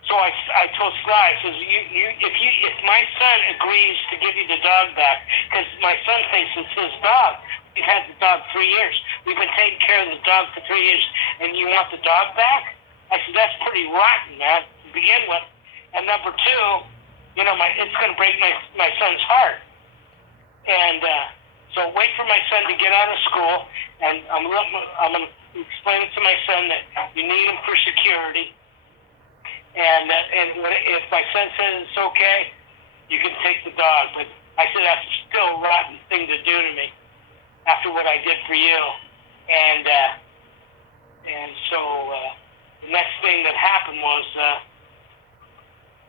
so I told Sly, I says, if my son agrees to give you the dog back, because my son thinks it's his dog. We've had the dog 3 years. We've been taking care of the dog for 3 years, and you want the dog back? I said, that's pretty rotten, man, to begin with. And number two, it's going to break my son's heart. And so wait for my son to get out of school, and I'm going to explain it to my son that you need him for security. And if my son says it's okay, you can take the dog. But I said, that's still a rotten thing to do to me after what I did for you. And so the next thing that happened was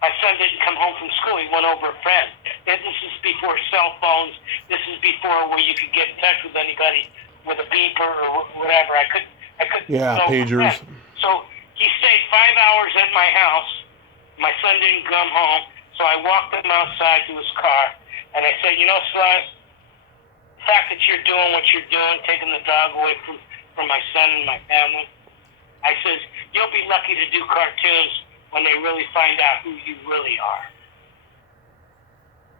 my son didn't come home from school. He went over a friend. And this is before cell phones. This is before where you could get in touch with anybody with a beeper or whatever. I couldn't. Yeah, pagers. So he stayed 5 hours at my house. My son didn't come home, so I walked him outside to his car, and I said, Sly, the fact that you're doing what you're doing, taking the dog away from my son and my family, I says, you'll be lucky to do cartoons when they really find out who you really are.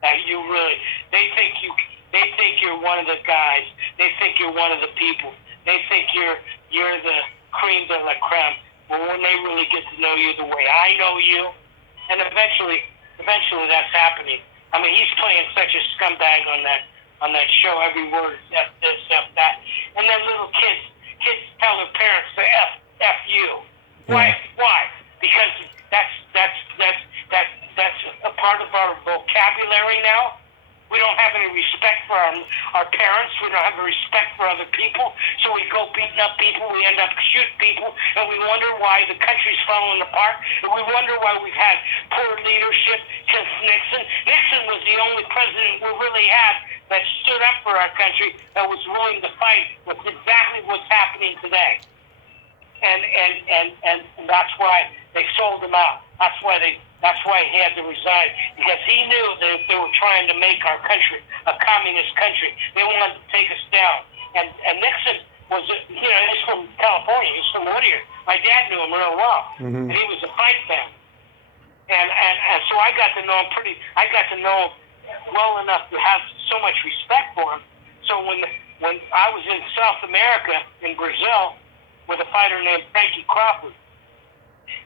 They think you're one of the guys. They think you're one of the people. They think you're the creme de la creme. Well, when they really get to know you the way I know you, and eventually that's happening. I mean, he's playing such a scumbag on that show. Every word is F this, F that, and then little kids tell their parents to F you. Yeah. Why? Because that's a part of our vocabulary now. We don't have any respect for our parents. We don't have a respect for other people. So we go beating up people. We end up shooting people. And we wonder why the country's falling apart. And we wonder why we've had poor leadership since Nixon. Nixon was the only president we really had that stood up for our country, that was willing to fight with exactly what's happening today. And that's why they sold him out. That's why he had to resign, because he knew that if they were trying to make our country a communist country, they wanted to take us down. And Nixon was, he's from California. He's from Whittier. My dad knew him real well, and he was a fight fan. And so I got to know him well enough to have so much respect for him. So when I was in South America, in Brazil, with a fighter named Frankie Crawford,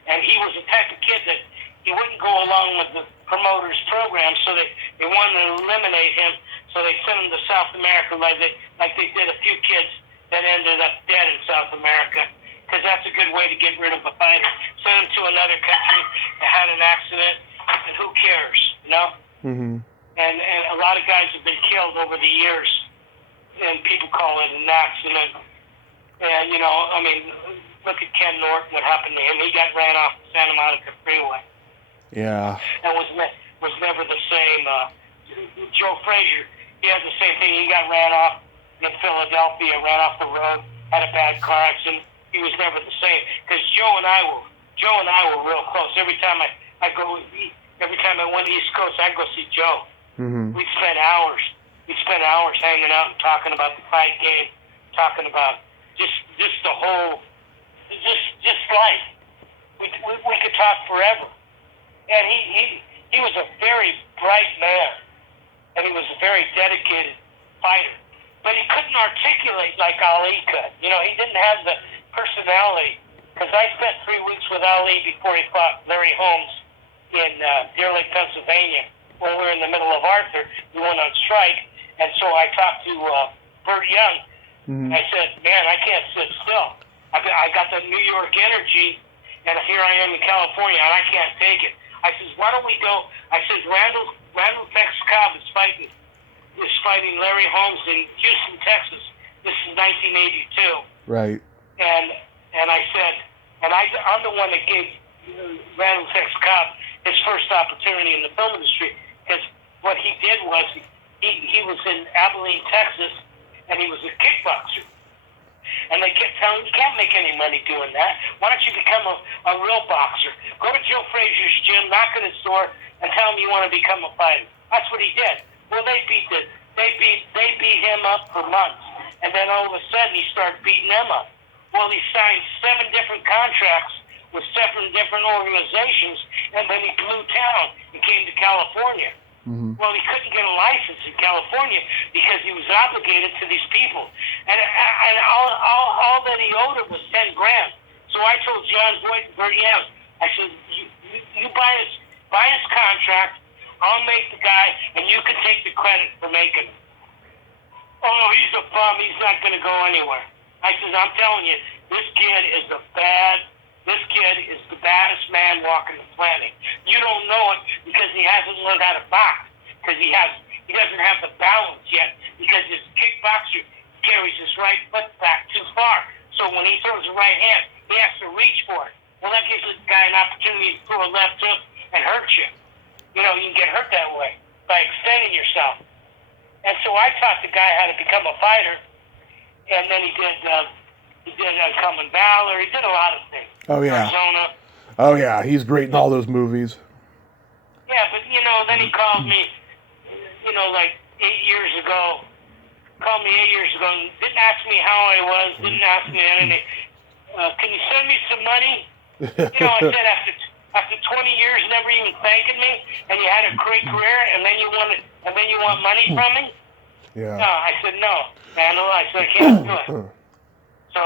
and he was the type of kid that he wouldn't go along with the promoters' program, so they wanted to eliminate him. So they sent him to South America, like they did a few kids that ended up dead in South America, because that's a good way to get rid of a fighter. Send him to another country that had an accident, and who cares, Mm-hmm. And a lot of guys have been killed over the years, and people call it an accident. And look at Ken Norton. What happened to him? He got ran off the Santa Monica Freeway. Yeah. And was never the same. Joe Frazier, he had the same thing. He got ran off in Philadelphia, ran off the road, had a bad car accident. He was never the same, because Joe and I were real close. Every time I went East Coast, I'd go see Joe. Mm-hmm. We'd spend hours hanging out and talking about the fight game, talking about just the whole, just life. We could talk forever. And he was a very bright man, and he was a very dedicated fighter. But he couldn't articulate like Ali could. He didn't have the personality. Because I spent 3 weeks with Ali before he fought Larry Holmes in Deer Lake, Pennsylvania, when we were in the middle of Arthur. We went on strike, and so I talked to Burt Young. Mm-hmm. I said, man, I can't sit still. I got the New York energy, and here I am in California, and I can't take it. I says, why don't we go? I says, Randall Tex Cobb is fighting Larry Holmes in Houston, Texas. This is 1982. Right. And I said, I'm the one that gave Randall Tex Cobb his first opportunity in the film industry, because what he did was he was in Abilene, Texas, and he was a kickboxer. And they kept telling him, you can't make any money doing that. Why don't you become a real boxer? Go to Joe Frazier's gym, knock on his door, and tell him you want to become a fighter. That's what he did. Well, they beat him up for months, and then all of a sudden he started beating them up. Well, he signed 7 different contracts with 7 different organizations, and then he blew town and came to California. Mm-hmm. Well, he couldn't get a license in California because he was obligated to these people, and all that he owed him was $10,000. So I told John Boyd and Bertie Evans, I said, you buy his contract, I'll make the guy, and you can take the credit for making him. Oh, he's a bum. He's not going to go anywhere. I said, I'm telling you, this kid is the baddest man walking the planet. You don't know it because he hasn't learned how to box, because he doesn't have the balance yet, because his kickboxer carries his right foot back too far. when he throws a right hand, he has to reach for it. Well, that gives the guy an opportunity to throw a left hook and hurt you. You know, you can get hurt that way by extending yourself. And so I taught the guy how to become a fighter, and then he did Uncommon Valor. He did a lot of things. Oh, yeah. Arizona. Oh, yeah. He's great in all those movies. Yeah, but, you know, then he called me, you know, like 8 years ago. Called me 8 years ago and didn't ask me how I was, didn't ask me anything. Can you send me some money? You know, I said after 20 years never even thanking me, and you had a great career, and then you want money from me? Yeah. No, I said no. Man, I said I can't do it. So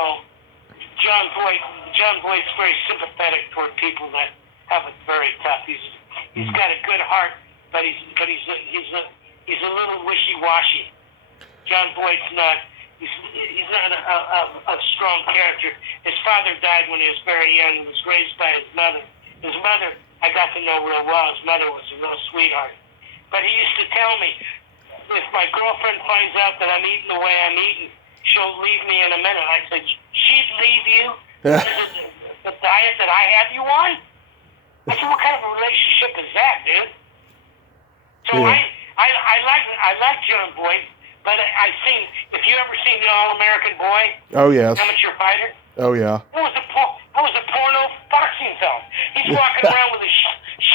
John Boyd's very sympathetic toward people that have it very tough. He's got a good heart, but he's a little wishy-washy. John Boyd's not. He's not a strong character. His father died when he was very young. He was raised by his mother. His mother, I got to know real well. His mother was a real sweetheart. But he used to tell me, if my girlfriend finds out that I'm eating the way I'm eating, she'll leave me in a minute. I said, she'd leave you? The diet that I have you on? I said, what kind of a relationship is that, dude? So yeah. I like John Boyd, but if you ever seen the All-American Boy? Oh, yes. Amateur fighter? Oh, yeah. That was a porno boxing film. He's walking around with a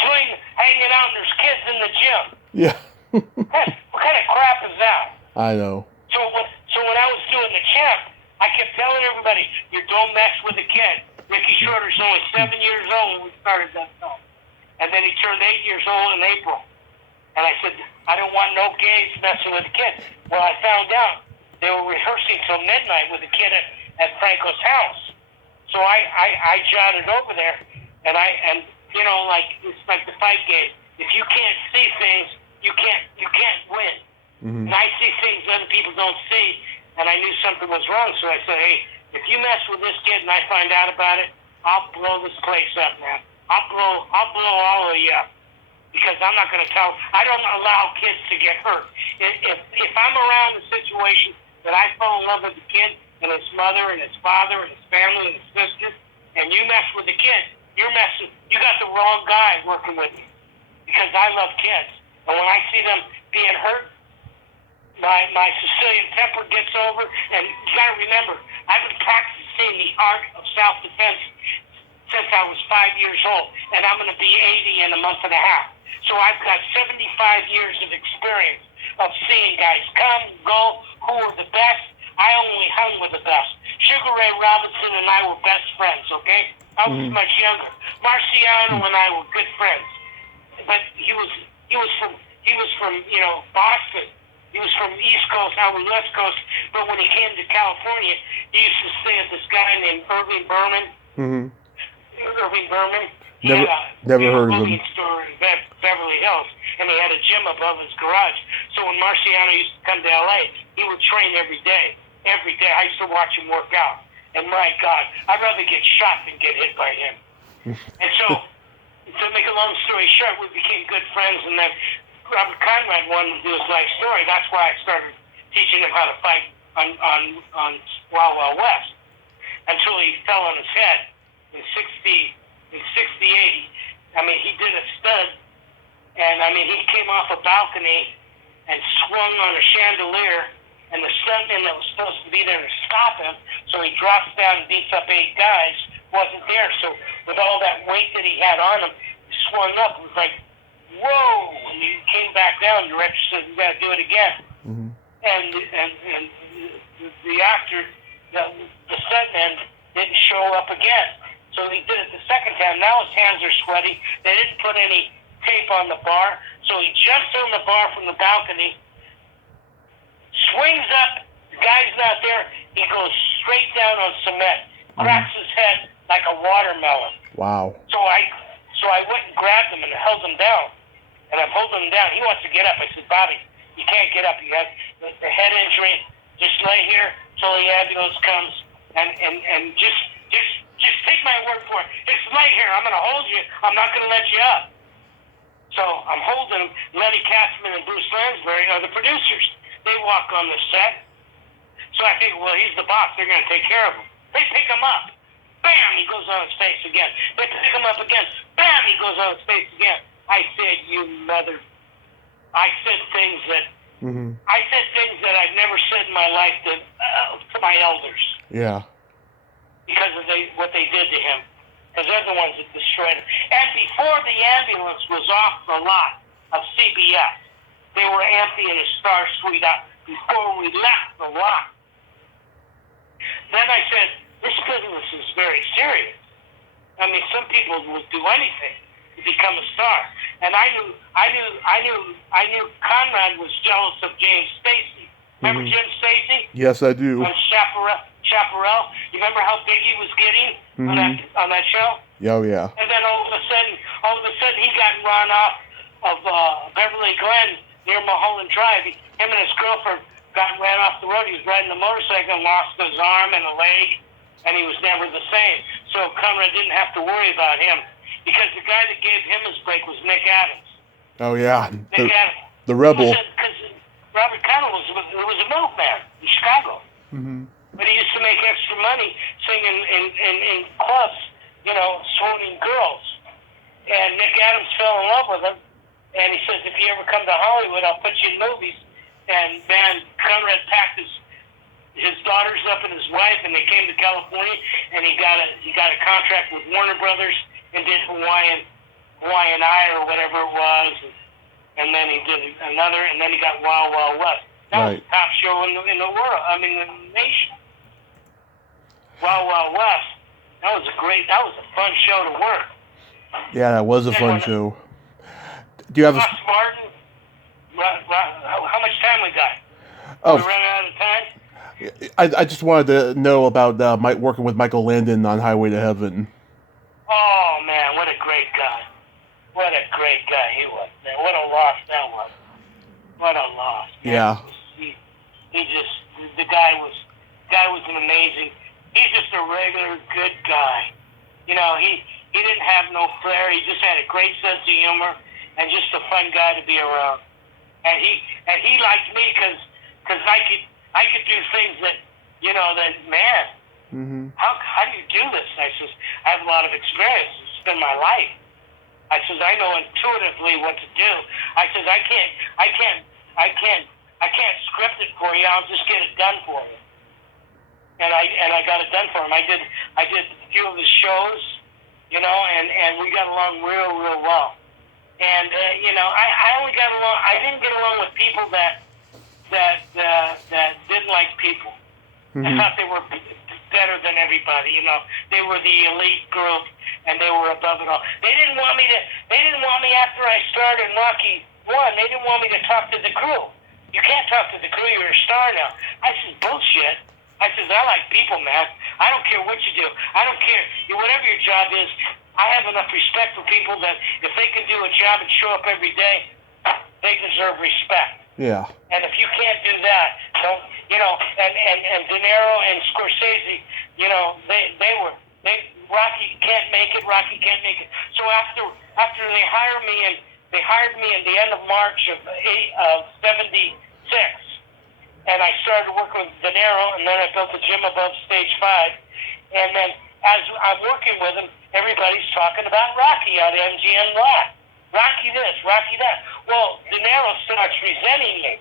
sling hanging out, and there's kids in the gym. Yeah. What kind of crap is that? I know. So when I was doing the champ, I kept telling everybody, you don't mess with a kid. Ricky Schroeder's only 7 years old when we started that film. And then he turned 8 years old in April. And I said, I don't want no gays messing with a kid. Well, I found out they were rehearsing till midnight with a kid at Franco's house. So I jotted over there, and you know, like it's like the fight game. If you can't see things, you can't win. Mm-hmm. And I see things other people don't see, and I knew something was wrong. So I said, hey, if you mess with this kid and I find out about it, I'll blow this place up, man. I'll blow all of you up. Because I'm not going to tell. I don't allow kids to get hurt. If I'm around a situation that I fall in love with the kid and his mother and his father and his family and his sister, and you mess with the kid, you're messing. You got the wrong guy working with you. Because I love kids, and when I see them being hurt, my Sicilian temper gets over. And you got to remember, I've been practicing the art of self-defense since I was 5 years old, and I'm going to be 80 in a month and a half. So I've got 75 years of experience of seeing guys come, go, who are the best. I only hung with the best. Sugar Ray Robinson and I were best friends, okay? I was much younger. Marciano and I were good friends. But he was from Boston. He was from East Coast, I was West Coast. But when he came to California, he used to stay at this guy named Irving Berman. Mm-hmm. Irving Berman. Never heard of him. Store in Beverly Hills, and he had a gym above his garage. So when Marciano used to come to L.A., he would train every day. Every day, I used to watch him work out. And my God, I'd rather get shot than get hit by him. And so, to make a long story short, we became good friends, and then Robert Conrad wanted to do his life story. That's why I started teaching him how to fight on Wild Wild West, until he fell on his head in 60, 80. I mean, he did a stud, and I mean, he came off a balcony and swung on a chandelier, and the stuntman that was supposed to be there to stop him, so he drops down and beats up 8 guys, wasn't there. So with all that weight that he had on him, he swung up. It was like, whoa! And he came back down. The director said, "You got to do it again." Mm-hmm. And the actor, the stuntman, didn't show up again. So he did it the second time. Now his hands are sweaty. They didn't put any tape on the bar. So he jumps on the bar from the balcony, swings up. The guy's not there. He goes straight down on cement, cracks his head like a watermelon. Wow. So I went and grabbed him and held him down. And I'm holding him down. He wants to get up. I said, Bobby, you can't get up. You have the head injury. Just lay here till the ambulance comes and just take my word for it. Just lay here. I'm going to hold you. I'm not going to let you up. So I'm holding him. Lenny Katzman and Bruce Lansbury are the producers. They walk on the set. So I think, well, he's the boss. They're going to take care of him. They pick him up. Bam, he goes on his face again. They pick him up again. Bam, he goes on his face again. I said, you mother. I said things that I've never said in my life to my elders. Yeah. Because of what they did to him. Because they're the ones that destroyed him. And before the ambulance was off the lot of CBS, they were emptying a Star Suite out before we left the lot. Then I said, this business is very serious. I mean, some people will do anything to become a star. And I knew Conrad was jealous of James Stacy. Remember Jim Stacy? Yes, I do. On Chaparral. You remember how big he was getting on that show? Oh, yeah. And then all of a sudden, he got run off of Beverly Glen near Mulholland Drive. Him and his girlfriend got ran off the road. He was riding a motorcycle and lost his arm and a leg, and he was never the same. So Conrad didn't have to worry about him because the guy that gave him his break was Nick Adams. Oh, yeah. Nick Adams. The rebel. Because Robert Connell was a milkman in Chicago. Mm-hmm. But he used to make extra money singing in clubs, swooning girls. And Nick Adams fell in love with him. And he says, if you ever come to Hollywood, I'll put you in movies. And man, Conrad packed his daughters up and his wife, and they came to California. And he got a contract with Warner Brothers and did Hawaiian Eye or whatever it was. And then he did another, and then he got Wild Wild West. That was the top show in the world. I mean, the nation. Wild Wild West. That was a fun show to work. Yeah, that was a fun show. Do you have Ross Martin? How much time we got? Oh, we running out of time? I just wanted to know about working with Michael Landon on Highway to Heaven. Oh man, what a great guy! What a great guy he was, man. What a loss that was. What a loss. Man. Yeah. The guy was an amazing. He's just a regular good guy. He didn't have no flair. He just had a great sense of humor and just a fun guy to be around. And he liked me because I could do things that man. Mm-hmm. How do you do this? I says, I have a lot of experience. It's been my life. I says, I know intuitively what to do. I says, I can't script it for you. I'll just get it done for you. And I got it done for him. I did a few of his shows, and we got along real well. And I only got along. I didn't get along with people that didn't like people. Mm-hmm. I thought they were better than everybody. They were the elite group, and they were above it all. They didn't want me after I started in Rocky I. They didn't want me to talk to the crew. You can't talk to the crew. You're a star now. I said, bullshit. I said, I like people, man. I don't care what you do. I don't care. Whatever your job is, I have enough respect for people that if they can do a job and show up every day, they deserve respect. Yeah. And if you can't do that, and De Niro and Scorsese, Rocky can't make it. So after they hired me in the end of March of '76. And I started working with De Niro, and then I built the gym above Stage 5. And then as I'm working with him, everybody's talking about Rocky on MGM Live. Rocky this, Rocky that. Well, De Niro starts resenting me.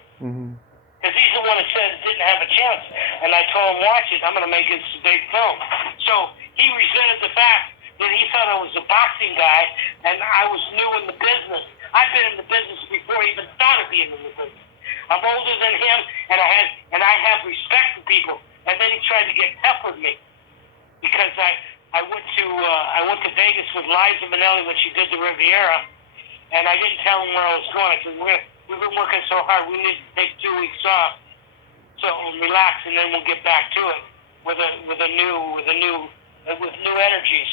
Because he's the one that said it didn't have a chance. And I told him, watch it, I'm going to make it a big film. So he resented the fact that he thought I was a boxing guy, and I was new in the business. I've been in the business before I even thought of being in the business. I'm older than him, and I have respect for people. And then he tried to get tough with me because I went to Vegas with Liza Minnelli when she did the Riviera, and I didn't tell him where I was going. I said, we've been working so hard, we need to take 2 weeks off, so we'll relax, and then we'll get back to it with new energies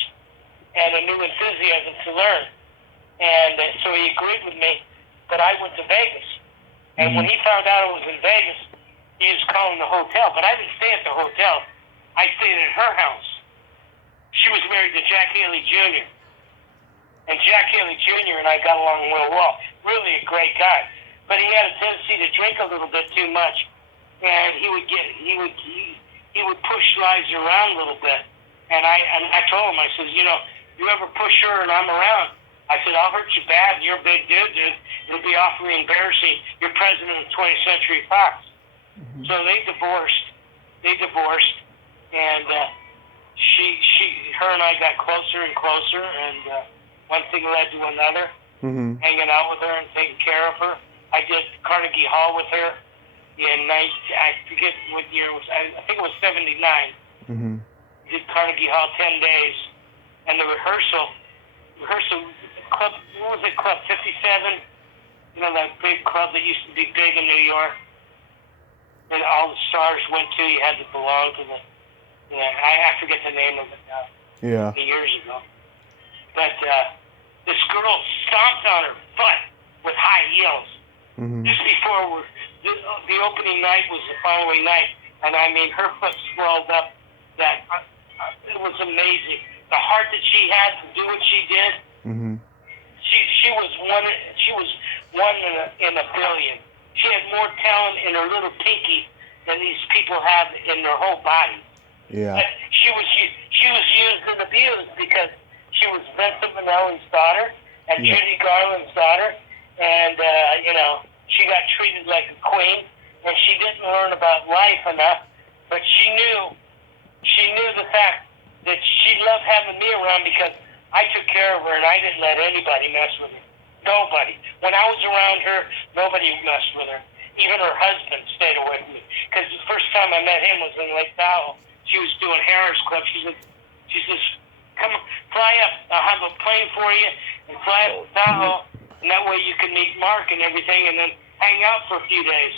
and a new enthusiasm to learn. And so he agreed with me, but I went to Vegas. And when he found out I was in Vegas, he was calling the hotel. But I didn't stay at the hotel. I stayed at her house. She was married to Jack Haley Jr. And Jack Haley Jr. and I got along real well. Really a great guy. But he had a tendency to drink a little bit too much. And he he would push Liza around a little bit. And I told him, I said, you ever push her and I'm around, I said, I'll hurt you bad. You're a big dude. It'll be awfully embarrassing. You're president of 20th Century Fox. Mm-hmm. So they divorced, and her and I got closer and closer, and one thing led to another. Mm-hmm. Hanging out with her and taking care of her. I did Carnegie Hall with her I forget what year it was. I think it was 79. Mm-hmm. Did Carnegie Hall 10 days, and the rehearsal club. What was it? Club 57. That big club that used to be big in New York. That all the stars went to. You had to belong to the. I forget the name of it now. Yeah. Years ago, but this girl stomped on her butt with high heels. Mm-hmm. Just before the opening night was the following night, and I mean her foot swelled up. That it was amazing. The heart that she had to do what she did. Mm-hmm. She was one. She was one in a billion. She had more talent in her little pinky than these people have in their whole body. Yeah. But she was used and abused because she was Vincent Minnelli's daughter and Judy Garland's daughter, and she got treated like a queen, and she didn't learn about life enough. But she knew the fact that she loved having me around because I took care of her and I didn't let anybody mess with her. Nobody. When I was around her, nobody messed with her. Even her husband stayed away from me. Because the first time I met him was in Lake Tahoe. She was doing Harris Club. She says, come on, fly up. I'll have a plane for you and fly up to Tahoe. And that way you can meet Mark and everything and then hang out for a few days.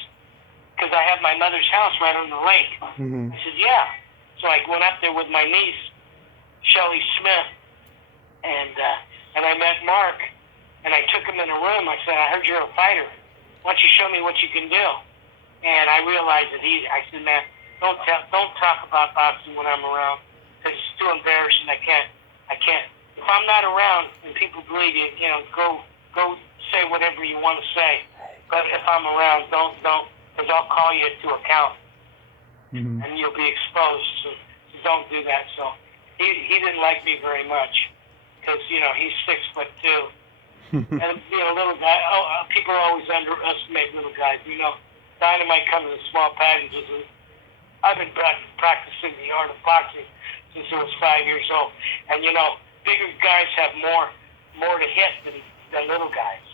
Because I have my mother's house right on the lake. Mm-hmm. I said, yeah. So I went up there with my niece, Shelley Smith, and I met Mark. And I took him in a room. I said, I heard you're a fighter. Why don't you show me what you can do? And I realized that I said, man, don't talk about boxing when I'm around because it's too embarrassing. I can't. If I'm not around and people believe you, go say whatever you want to say. But if I'm around, don't, because I'll call you to account, mm-hmm. and you'll be exposed. So don't do that. So he didn't like me very much because he's 6'2". And little guy. People always underestimate little guys. Dynamite comes in small packages. And I've been practicing the art of boxing since I was 5 years old. And bigger guys have more to hit than little guys.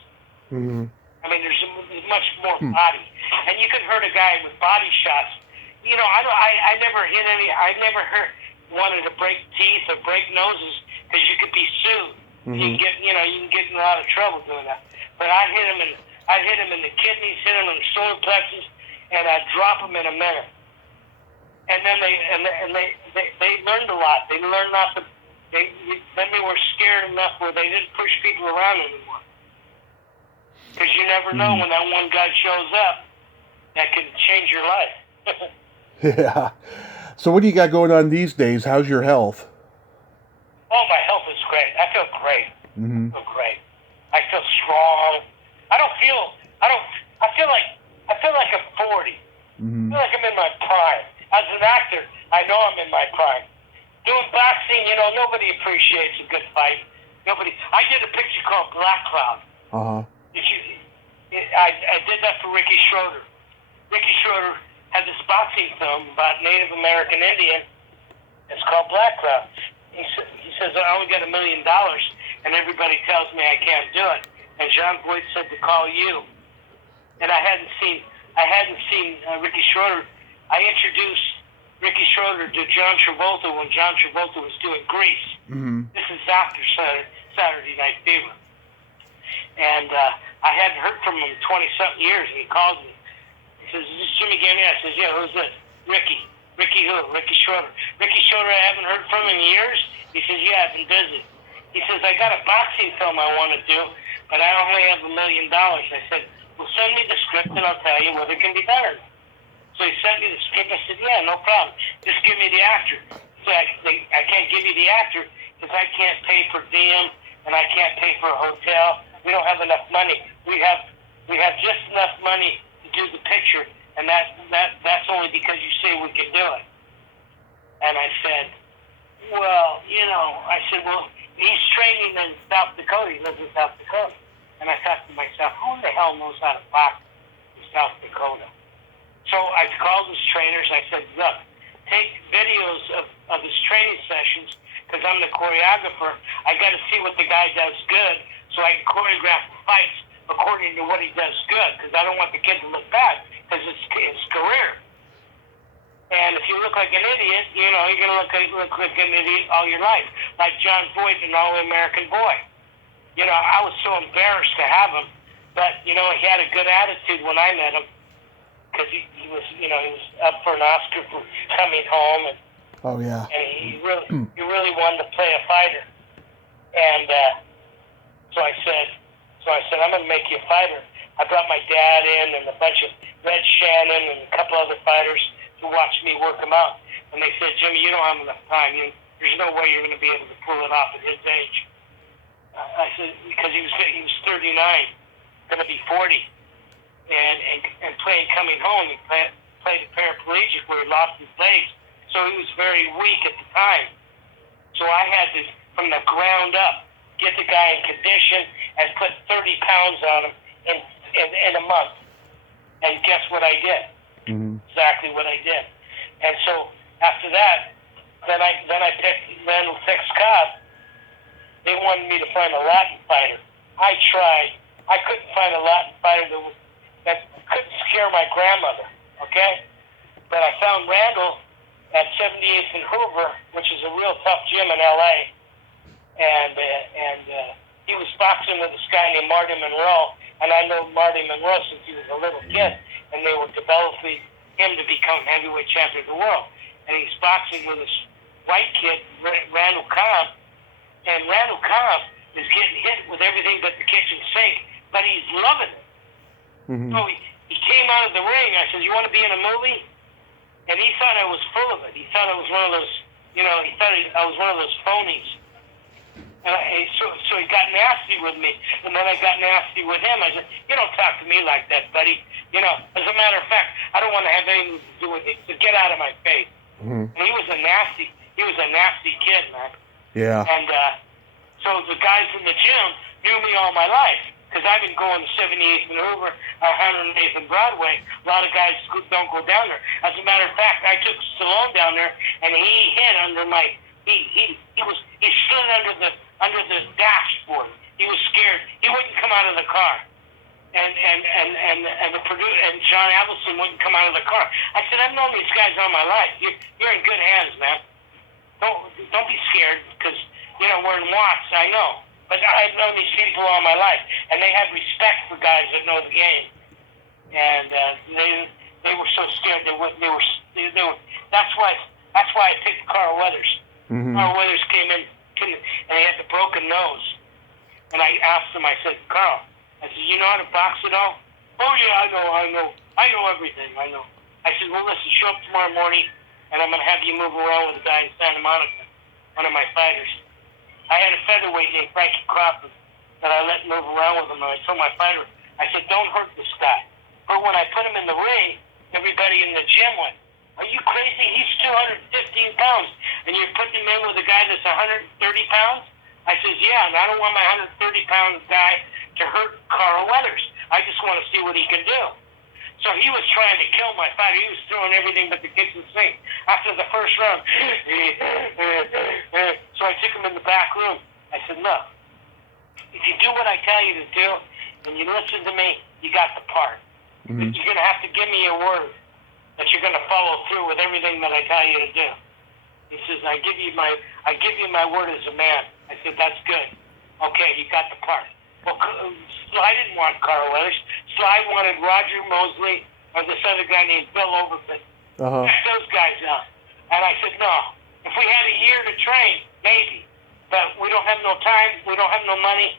Mm-hmm. I mean, there's much more body, and you can hurt a guy with body shots. I never hit any. I never wanted to break teeth or break noses because you could be sued. Mm-hmm. You can get in a lot of trouble doing that. But I'd hit him in the kidneys, hit him in the solar plexus, and I'd drop him in a minute. And then they learned a lot. They learned not to. Then they were scared enough where they didn't push people around anymore. Because you never know when that one guy shows up that can change your life. Yeah. So what do you got going on these days? How's your health? Oh, my health is great. I feel great. Mm-hmm. I feel great. I feel strong. I feel like I'm 40. Mm-hmm. I feel like I'm in my prime. As an actor, I know I'm in my prime. Doing boxing, nobody appreciates a good fight. Nobody. I did a picture called Black Cloud. Uh-huh. I did that for Ricky Schroeder. Ricky Schroeder had this boxing film about Native American Indian. It's called Black Cloud. He says, I only got $1 million, and everybody tells me I can't do it. And John Boyd said to call you. And I hadn't seen Ricky Schroeder. I introduced Ricky Schroeder to John Travolta when John Travolta was doing Grease. Mm-hmm. This is after Saturday Night Fever. And I hadn't heard from him in 20-something years, and he called me. He says, is this Jimmy Gambina? I says, yeah, who's this? Ricky. Ricky who? Ricky Schroeder. Ricky Schroeder, I haven't heard from in years. He says, yeah, I've been busy. He says, I got a boxing film I want to do, but I only have $1 million. I said, well, send me the script and I'll tell you whether it can be done. So he sent me the script. I said, yeah, no problem. Just give me the actor. So I can't give you the actor because I can't pay per diem and I can't pay for a hotel. We don't have enough money. We have just enough money to do the picture, and that's only because you say we can do it. And I said, well, I said, well, he's training in South Dakota. He lives in South Dakota. And I thought to myself, who the hell knows how to box in South Dakota? So I called his trainers. I said, look, take videos of his training sessions because I'm the choreographer. I got to see what the guy does good so I can choreograph the fights according to what he does good because I don't want the kid to look bad because it's his career. And if you look like an idiot, you're going to look like an idiot all your life, like John Boyd, an All-American boy. I was so embarrassed to have him, but, he had a good attitude when I met him because he was up for an Oscar for coming home. And, Oh, yeah. And he really wanted to play a fighter. And so I said, I'm going to make you a fighter. I brought my dad in and a bunch of Red Shannon and a couple other fighters to watch me work him out. And they said, Jimmy, you don't have enough time. There's no way you're going to be able to pull it off at his age. I said, because he was 39, going to be 40. And playing coming home, he played a paraplegic where he lost his legs. So he was very weak at the time. So I had to, from the ground up, get the guy in condition and put 30 pounds on him in a month. And guess what I did? Mm-hmm. Exactly what I did. And so after that, then I picked Randall Fix Cobb. They wanted me to find a Latin fighter. I tried. I couldn't find a Latin fighter that couldn't scare my grandmother. Okay, but I found Randall at 78th and Hoover, which is a real tough gym in LA, and he was boxing with this guy named Marty Monroe, and I know Marty Monroe since he was a little kid, and they were developing him to become heavyweight champion of the world. And he's boxing with this white kid, Randall Cobb, and Randall Cobb is getting hit with everything but the kitchen sink, but he's loving it. Mm-hmm. So he came out of the ring. I said, you want to be in a movie? And he thought I was full of it. He thought I was one of those, he thought I was one of those phonies. And so he got nasty with me. And then I got nasty with him. I said, you don't talk to me like that, buddy. As a matter of fact, I don't want to have anything to do with it. So get out of my face. Mm-hmm. And he was a nasty kid, man. Yeah. And so the guys in the gym knew me all my life. Because I've been going to 78th and Hoover, 108th and Broadway. A lot of guys don't go down there. As a matter of fact, I took Stallone down there, and he hid under my. He slid under the dashboard. He was scared. He wouldn't come out of the car. And the producer and John Avildsen wouldn't come out of the car. I said, I've known these guys all my life. You're in good hands, man. Don't be scared because we're in Watts. I know. But I've known these people all my life, and they have respect for guys that know the game. And they were so scared they were. That's why I picked Carl Weathers. Mm-hmm. Carl Weathers came in, and he had the broken nose. And I asked him. I said, Carl, I said, you know how to box at all? Oh yeah, I know everything. I know. I said, well, listen, show up tomorrow morning, and I'm gonna have you move around with a guy in Santa Monica, one of my fighters. I had a featherweight named Frankie Crawford that I let move around with him, and I told my fighter, I said, don't hurt this guy. But when I put him in the ring, everybody in the gym went, are you crazy? He's 215 pounds, and you're putting him in with a guy that's 130 pounds? I says, yeah, and I don't want my 130-pound guy to hurt Carl Weathers. I just want to see what he can do. So he was trying to kill my fighter. He was throwing everything but the kitchen sink. After the first round, so I took him in the back room. I said, look, if you do what I tell you to do, and you listen to me, you got the part. Mm-hmm. You're going to have to give me your word that you're going to follow through with everything that I tell you to do. He says, I give you my word as a man. I said, that's good. Okay, you got the part. Well, Sly didn't want Carl Weathers. Sly wanted Roger Mosley or this other guy named Bill Overton. Uh-huh. Check those guys out. And I said, no. If we had a year to train, maybe. But we don't have no time. We don't have no money.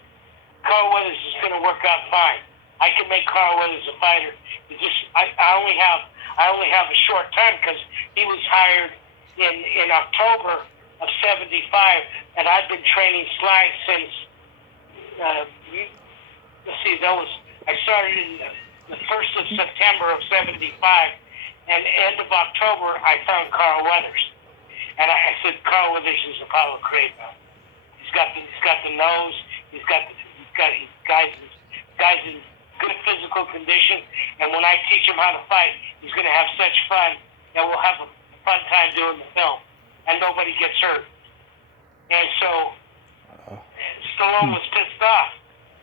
Carl Weathers is going to work out fine. I can make Carl Weathers a fighter. It's just I only have a short time because he was hired in October of '75, and I've been training Sly since. Let's see, I started in the 1st of September of '75, and end of October I found Carl Weathers. And I said, Carl Withers is Apollo Creed now. He's got the nose. He's guys in good physical condition. And when I teach him how to fight, he's going to have such fun that we'll have a fun time doing the film, and nobody gets hurt. And so Stallone was pissed off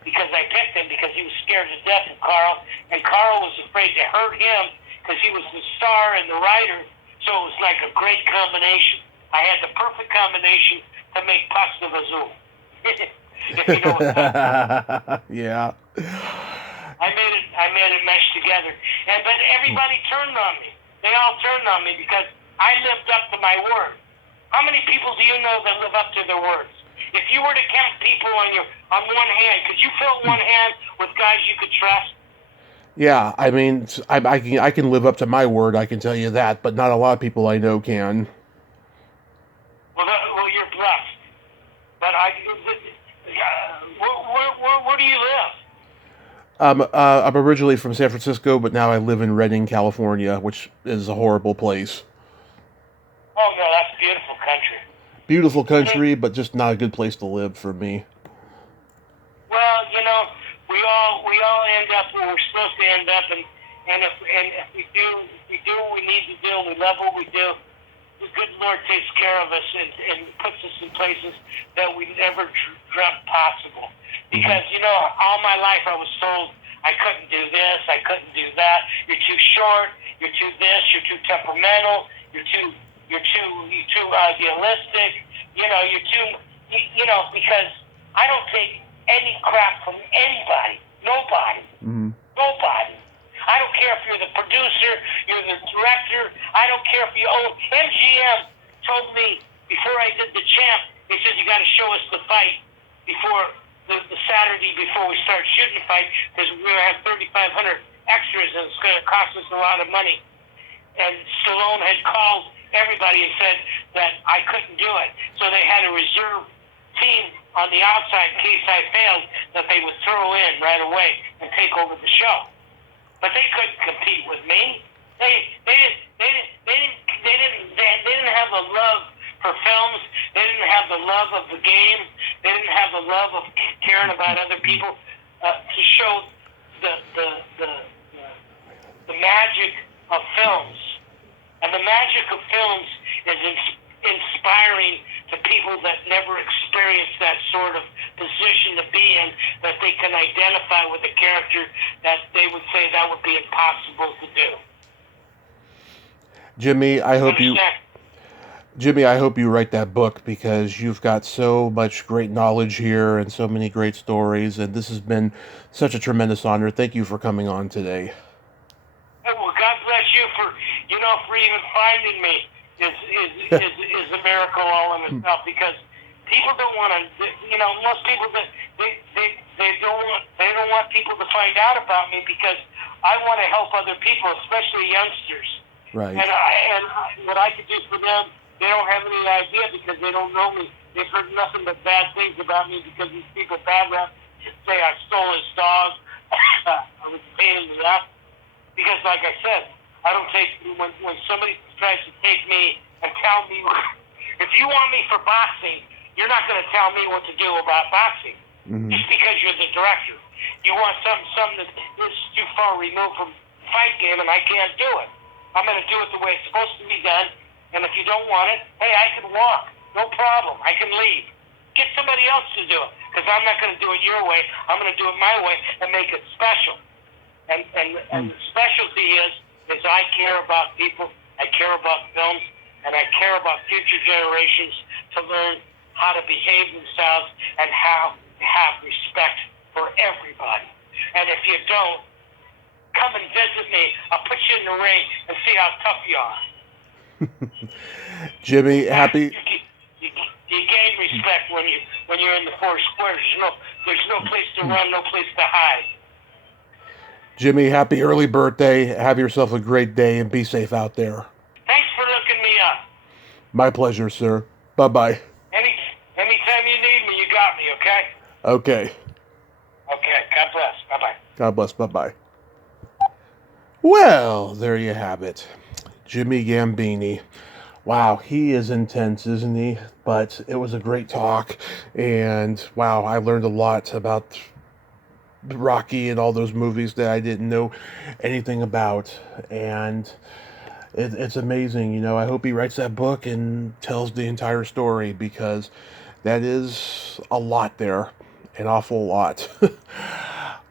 because I picked him because he was scared to death of Carl, and Carl was afraid to hurt him because he was the star and the writer. So it was like a great combination. I had the perfect combination to make Pasta Vazoo. If you know what that is. Yeah. I made it mesh together. But everybody turned on me. They all turned on me because I lived up to my word. How many people do you know that live up to their words? If you were to count people on one hand, could you fill one hand with guys you could trust? Yeah, I mean, I can live up to my word, I can tell you that, but not a lot of people I know can. Well, you're blessed. But where do you live? I'm originally from San Francisco, but now I live in Redding, California, which is a horrible place. Oh, no, that's beautiful country. Beautiful country, but just not a good place to live for me. Well, we all end up where we're supposed to end up, and if we do what we need to do, and we love what we do, the good Lord takes care of us and puts us in places that we never dreamt possible. Because all my life I was told I couldn't do this, I couldn't do that. You're too short. You're too this. You're too temperamental. You're too idealistic. You're too. Because I don't take any crap from anybody. Nobody. Mm-hmm. Nobody. I don't care if you're the producer, you're the director. I don't care if you own. MGM told me before I did the champ, they said you got to show us the fight before the Saturday before we start shooting the fight because we're going to have 3,500 extras and it's going to cost us a lot of money. And Stallone had called everybody and said that I couldn't do it. So they had a reserve team on the outside in case I failed that they would throw in right away and take over the show. But they couldn't compete with me. They didn't have the love for films. They didn't have the love of the game. They didn't have the love of caring about other people to show the magic of films. And the magic of films is inspiring to people that never experienced that sort of position to be in, that they can identify with a character that they would say that would be impossible to do. Jimmy, I hope you write that book because you've got so much great knowledge here and so many great stories, and this has been such a tremendous honor. Thank you for coming on today. Well, God bless you for even finding me is a miracle all in itself because people don't want to. Most people they don't want people to find out about me because I want to help other people, especially youngsters. Right. And what I could do for them, they don't have any idea because they don't know me. They've heard nothing but bad things about me because these people bad rap say I stole his dog. I was paying him up because, like I said, I don't take when somebody tries to take me and tell me if you want me for boxing, you're not going to tell me what to do about boxing just because you're the director. You want something that is too far removed from the fight game, and I can't do it. I'm going to do it the way it's supposed to be done, and if you don't want it, hey, I can walk, no problem. I can leave. Get somebody else to do it because I'm not going to do it your way. I'm going to do it my way and make it special. And the specialty is I care about people, I care about films, and I care about future generations to learn how to behave themselves and how to have respect for everybody. And if you don't, come and visit me. I'll put you in the ring and see how tough you are. Jimmy, happy. You gain respect when you're in the four squares. There's no place to run, no place to hide. Jimmy, happy early birthday. Have yourself a great day and be safe out there. Thanks for looking me up. My pleasure, sir. Bye-bye. Anytime you need me, you got me, okay? Okay. Okay, God bless. Bye-bye. God bless. Bye-bye. Well, there you have it. Jimmy Gambini. Wow, he is intense, isn't he? But it was a great talk, and wow, I learned a lot about Rocky and all those movies that I didn't know anything about, and it's amazing. I hope he writes that book and tells the entire story because that is a lot there, an awful lot.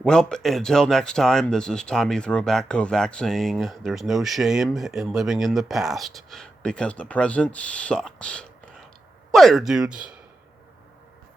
Well, until next time, this is Tommy Throwback Kovac saying there's no shame in living in the past because the present sucks. Later, dudes.